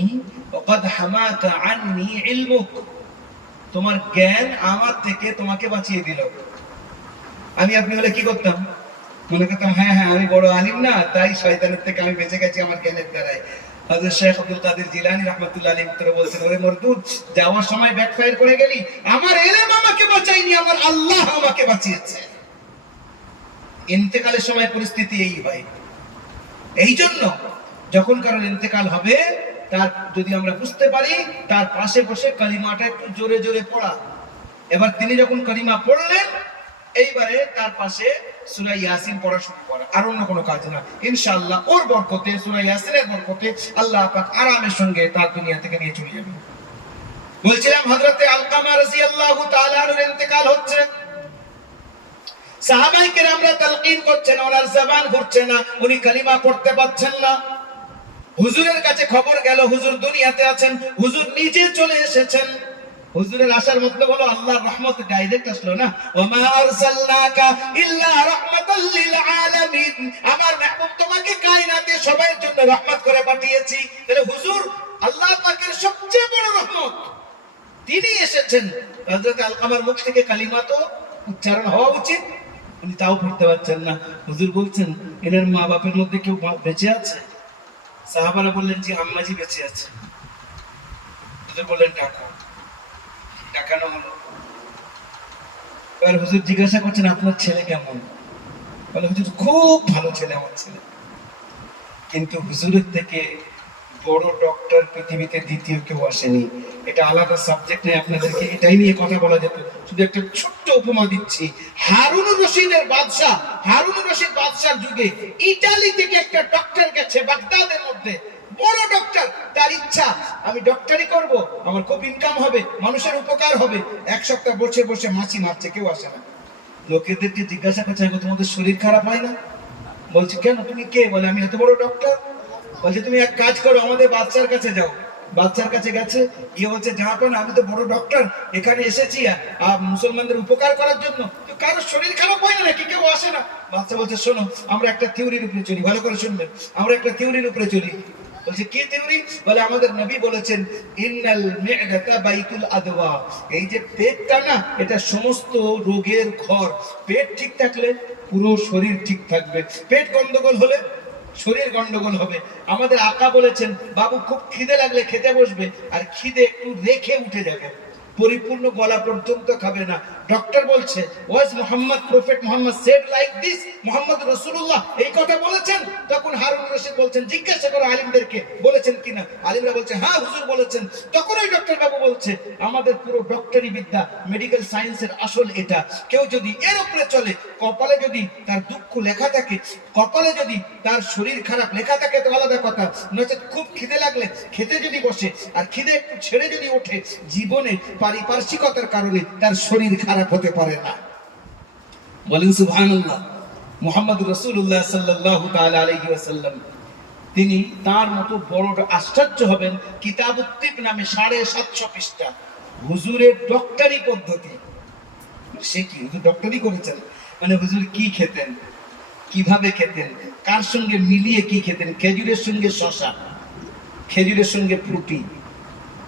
وقد حماك عني علمك, তোমার জ্ঞান আমার থেকে তোমাকে বাঁচিয়ে দিল। আমি আপনি হলে কি করতাম, মনে করতাম হ্যাঁ হ্যাঁ আমি বড় আলিম না, তাই শয়তানের থেকে আমি বেঁচে গেছি আমার জ্ঞানের দ্বারাই। হযরত শেখ আব্দুল কাদের জিলানী রাহমাতুল্লাহ আলাইহি উত্তরে বলছেন, ওরে মরদুদ, যাওয়ার সময় ব্যাকফায়ার করে গেলি, আমার ইলম আমাকে বাঁচায়নি, আমার আল্লাহ আমাকে বাঁচিয়েছে। ইন্তেকালের সময় পরিস্থিতি এই হয়। এই জন্য যখন কারোর ইন্তেকাল হবে, তার যদি আমরা বুঝতে পারি, তার পাশে বসে কালিমাটা একটু জোরে জোরে পড়া। এবার তিনি যখন কালিমা পড়লেন, এইবারে তার পাশে সূরা ইয়াসিন পড়া শুরু করা, আর অন্য কোনো কাজ না। ইনশাআল্লাহ ওর বরকতে, সূরা ইয়াসিনের বরকতে আল্লাহ পাক আরামের সঙ্গে তার দুনিয়া থেকে নিয়ে চলে যাবেন। বলছিলাম হযরতে আলকামা রাদিয়াল্লাহু তাআলা এর ইন্তেকাল হচ্ছে, সাহাবায়ে কেরামরা তালকিন করছেন, ওনার জবান ঘুরছে না, উনি কালিমা পড়তে পারছেন না। হুজুরের কাছে খবর গেল হুজুর দুনিয়াতে আছেন, হুজুর নিজে চলে এসেছেন। হুজুরের আসার মতলব হলো আল্লাহর রহমত ডাইরেক্ট আসলো না, ওমা আরসালনাকা ইল্লা রাহমাতাল লিল আলামিন, আমার মাহবুব তোমাকে কায়নাতে সবার জন্য রহমত করে পাঠিয়েছি। তাহলে হুজুর আল্লাহ পাকের সবচেয়ে বড় রহমত, তিনি এসেছেন। হযরত আলকামার মুখ থেকে কালিমা তো উচ্চারণ হওয়া উচিত, উনি তাও পড়তে পারছেন না। হুজুর বলছেন এনার মা বাপের মধ্যে কেউ বেঁচে আছে? সাহাবারা বললেন জি আম্মাজি বেঁচে আছে। হুজুর বললেন ডাকানো হলো। এবার হুজুর জিজ্ঞাসা করছেন আপনার ছেলে কেমন? বলে হুজুর খুব ভালো ছেলে আমার ছেলে। কিন্তু হুজুরের থেকে বড় ডক্টর পৃথিবীতে দ্বিতীয় কেউ আসেনি। এটা আলাদা সাবজেক্ট নেই, আপনাদেরকে এটাই নিয়ে কথা বলা যেত। শুধু একটা ছোট্ট উপমা দিচ্ছি। হারুনুর রশিদের বাদশা, হারুনুর রশিদ বাদশার যুগে ইতালি থেকে একটা ডক্টর গেছে বাগদাদের মধ্যে, বড় ডক্টর। তার ইচ্ছা আমি ডক্টরি করব, আমার খুব ইনকাম হবে, মানুষের উপকার হবে। এক সপ্তাহ বসে বসে মাছি মারছে, কেউ আসে না। লোকেদেরকে জিজ্ঞাসা করছে তোমাদের শরীর খারাপ হয় না? বলছে কেন, তুমি কে? বলে আমি এত বড় ডক্টর। বলছে তুমি এক কাজ করো, আমাদের বাচ্চার কাছে যাও। বাচ্চার কাছে গেছে, গিয়ে বলছে জাহাপন আমি তো বড় ডক্টর, এখানে এসেছি মুসলমানদের উপকার করার জন্য, তো কারোর শরীর খারাপ হয় না নাকি, কেউ আসে না? বাচ্চা বলছে শোনো, আমরা একটা থিওরির উপরে চলি, ভালো করে শুনবেন, আমরা একটা থিওরির উপরে চলি। বলছে কি থিওরি? বলে আমাদের নবী বলেছেন ইন্নাল মি'দাতা বাইতুল আদওয়া, এই যে পেটটা না, এটা সমস্ত রোগের ঘর। পেট ঠিক থাকলে পুরো শরীর ঠিক থাকবে, পেট গন্ডগোল হলে শরীর গন্ডগোল হবে। আমাদের আকা বলেছেন বাবু খুব খিদে লাগলে খেতে বসবে, আর খিদে একটু রেখে উঠে যাবে, পরিপূর্ণ গলা পর্যন্ত খাবে না। ডক্টর বলছে was Muhammad, prophet Muhammad said like this, Muhammad রাসূলুল্লাহ এই কথা বলেছেন? তখন হারুন রশিদ বলছেন জিজ্ঞাসা করো আলিমদেরকে বলেছেন কিনা। আলিমরা বলছে হ্যাঁ হুজুর বলেছেন। তখন ওই ডক্টর বাবু বলছে আমাদের পুরো ডক্টরি বিদ্যা, মেডিকেল সায়েন্সের আসল এটা। কেউ যদি এর উপরে চলে, কপালে যদি তার দুঃখ লেখা থাকে, কপালে যদি তার শরীর খারাপ লেখা থাকে তো আলাদা কথা, নচেত খুব খিদে লাগলে খেতে যদি বসে, আর খিদে একটু ছেড়ে যদি ওঠে, জীবনে পারিপার্শ্বিকতার কারণে তার শরীর খারাপ হতে পারে না। বলেন সুবহানাল্লাহ। মুহাম্মদ রাসূলুল্লাহ সাল্লাল্লাহু তাআলা আলাইহি ওয়াসাল্লাম, তিনি তার মতো বড় আশ্চর্য হবেন। কিতাবুত তিব নামে 750 পৃষ্ঠা হুজুরের ডক্টরি পদ্ধতি। সে কি হুজুর ডক্টরি করেছেন? মানে হুজুর কি খেতেন? কিভাবে খেতেন, কার সঙ্গে মিলিয়ে কি খেতেন। খেজুরের সঙ্গে শশা, খেজুরের সঙ্গে ফ্রুটি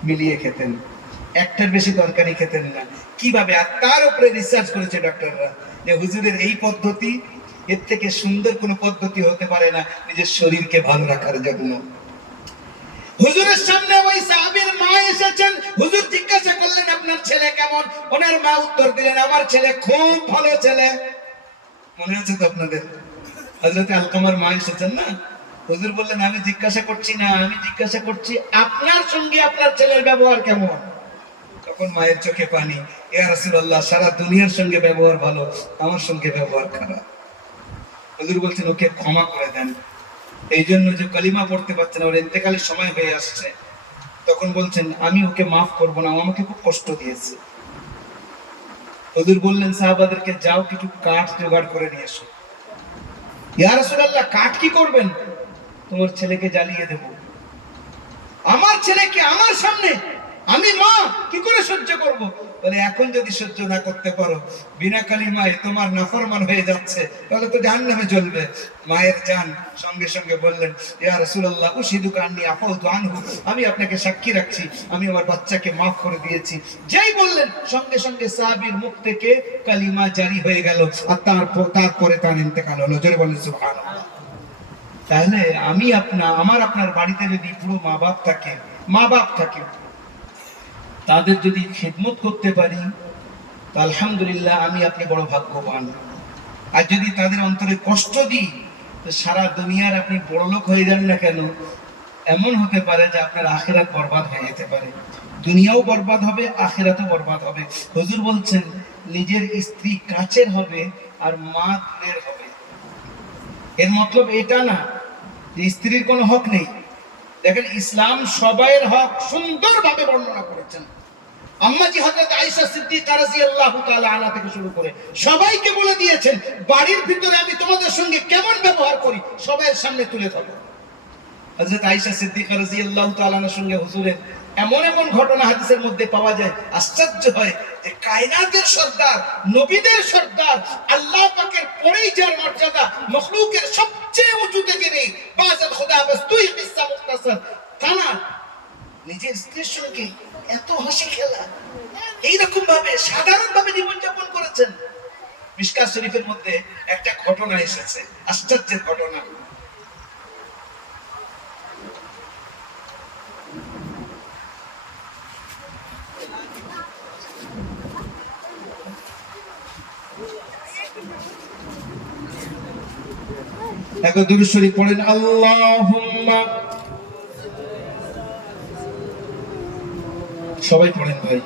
মিলিয়ে খেতেন, একটার বেশি তরকারি খেতেন না। কিভাবে? আর তার উপরে রিসার্চ করেছে ডক্টররা যে হুজুরের এই পদ্ধতি, এর থেকে সুন্দর কোনো পদ্ধতি হতে পারে না নিজের শরীরকে ভালো রাখার জন্য। হুজুরের সামনে ওই সাহাবীর মা এসেছেন, হুজুর জিজ্ঞাসা করলেন আপনার ছেলে কেমন? ওনার মা উত্তর দিলেন আমার ছেলে খুব ভালো ছেলে। মনে আছে তো আপনাদের? হযরত আলকামার মা এসেছেন না, হুজুর বললেন আমি জিজ্ঞাসা করছি না, আমি জিজ্ঞাসা করছি আপনার সঙ্গে আপনার ছেলের ব্যবহার কেমন? তখন মায়ের চোখে পানি, ইয়া রাসূলুল্লাহ সারা দুনিয়ার সঙ্গে ব্যবহার ভালো, আমার সঙ্গে ব্যবহার খারাপ। হুজুর বলছেন ওকে ক্ষমা করে দেন, এই জন্য যে কালিমা পড়তে পারছে না, ওর ইন্তেকালের সময় হয়ে আসছে। তখন বলছেন আমি ওকে মাফ করব না, ও আমাকে খুব কষ্ট দিয়েছে। হুজুর বললেন সাহাবাদেরকে যাও কিছু কাঠ জোগাড় করে নিয়ে এসো। ইয়া রাসূলুল্লাহ কাঠ কি করবেন? তোমার ছেলেকে জ্বালিয়ে দেব। আমার ছেলেকে আমার সামনে, আমি মা কি করে সহ্য করব? বলে এখন যদি সহ্য না করতে পারো, বিনা কালিমায় তোমার নাফরমান হয়ে যাচ্ছে, তাহলে তো জাহান্নামে জ্বলবে। মায়ের জান সঙ্গে সঙ্গে বললেন ইয়া রাসূলুল্লাহ উশহিদুকা আন্নী আফাউতু আনহু, আমি আপনাকে সাক্ষী রাখছি আমি আমার বাচ্চাকে মাফ করে দিয়েছি। যেই বললেন সঙ্গে সঙ্গে সাহাবীর মুখ থেকে কালিমা জারি হয়ে গেল, আর তারপরে তার ইন্তেকাল হলো। জোরে বলেন সুবহানাল্লাহ। তাহলে আমি আমার আপনার বাড়িতে যদি পুরো মা বাপ থাকে, তাদের যদি খেদমত করতে পারি, তো আলহামদুলিল্লাহ আমি আপনি বড় ভাগ্যবান। আর যদি তাদের অন্তরে কষ্ট দিই, তো সারা দুনিয়ার আপনি বড়লোক হয়ে যান না কেন, এমন হতে পারে যে আপনার আখিরাত বরবাদ হয়ে যেতে পারে। দুনিয়াও বরবাদ হবে, আখিরাতও বরবাদ হবে। হুজুর বলছেন নিজের স্ত্রী কাছের হবে আর মা দূরের হবে। এর মতলব এটা না যে স্ত্রীর কোনো হক নেই। দেখেন ইসলাম সবাইয়ের হক সুন্দরভাবে বর্ণনা করেছেন। আম্মাজি হযরত আয়েশা সিদ্দিকা রাদিয়াল্লাহু তাআলা আনহা থেকে শুরু করে সবাইকে বলে দিয়েছেন বাড়ির ভিতরে আমি তোমাদের সঙ্গে কেমন ব্যবহার করি সবার সামনে তুলে ধরো। হযরত আয়েশা সিদ্দিকা রাদিয়াল্লাহু তাআলা আনহার সঙ্গে হুজুরের এমন এমন ঘটনা হাদিসের মধ্যে পাওয়া যায়, আশ্চর্য হয় যে কায়নাতের সরদার, নবীদের সরদার, আল্লাহ পাকের পরেই যার মর্যাদা, মখলুকের সবচেয়ে উঁচুতে যিনি, বাজার খোদা বাস তুই কিসসা মুখতাসার, কানা নিজের স্ত্রীর সঙ্গে এত হাসি খেলা, এইরকম ভাবে সাধারণ ভাবে জীবনযাপন করেছেন। মিশকাত শরীফের মধ্যে একটা ঘটনা এসেছে, আশ্চর্যের ঘটনা। একবার দুরূদ শরীফ পড়েন, আল্লাহুম্মা, সবাই পড়েন ভাই।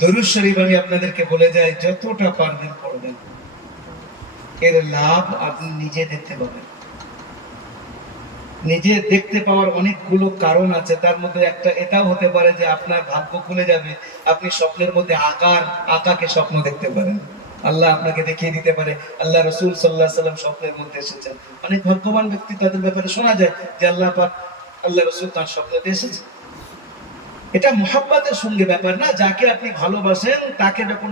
দরুদ শরীফ আমি আপনাদেরকে বলে যাই যতটা পারবেন পড়বেন, এর লাভ আপনি নিজে দেখতে পাবেন। নিজে দেখতে পাওয়ার অনেকগুলো কারণ আছে, তার মধ্যে একটা এটাও হতে পারে যে আপনার ভাগ্য খুলে যাবে, আপনি স্বপ্নের মধ্যে আকাকে স্বপ্ন দেখতে পারেন, আল্লাহ আপনাকে দেখিয়ে দিতে পারে আল্লাহ রাসূল সাল্লাল্লাহু আলাইহি সাল্লাম স্বপ্নের মধ্যে এসেছেন। অনেক ভাগ্যবান ব্যক্তি তাদের ব্যাপারে শোনা যায় যে আল্লাহ পাক, আল্লাহ রাসূল তার স্বপ্নে এসেছে। এটা মুহাব্বতের সঙ্গে ব্যাপার না, যাকে আপনি ভালোবাসেন তাকে যখন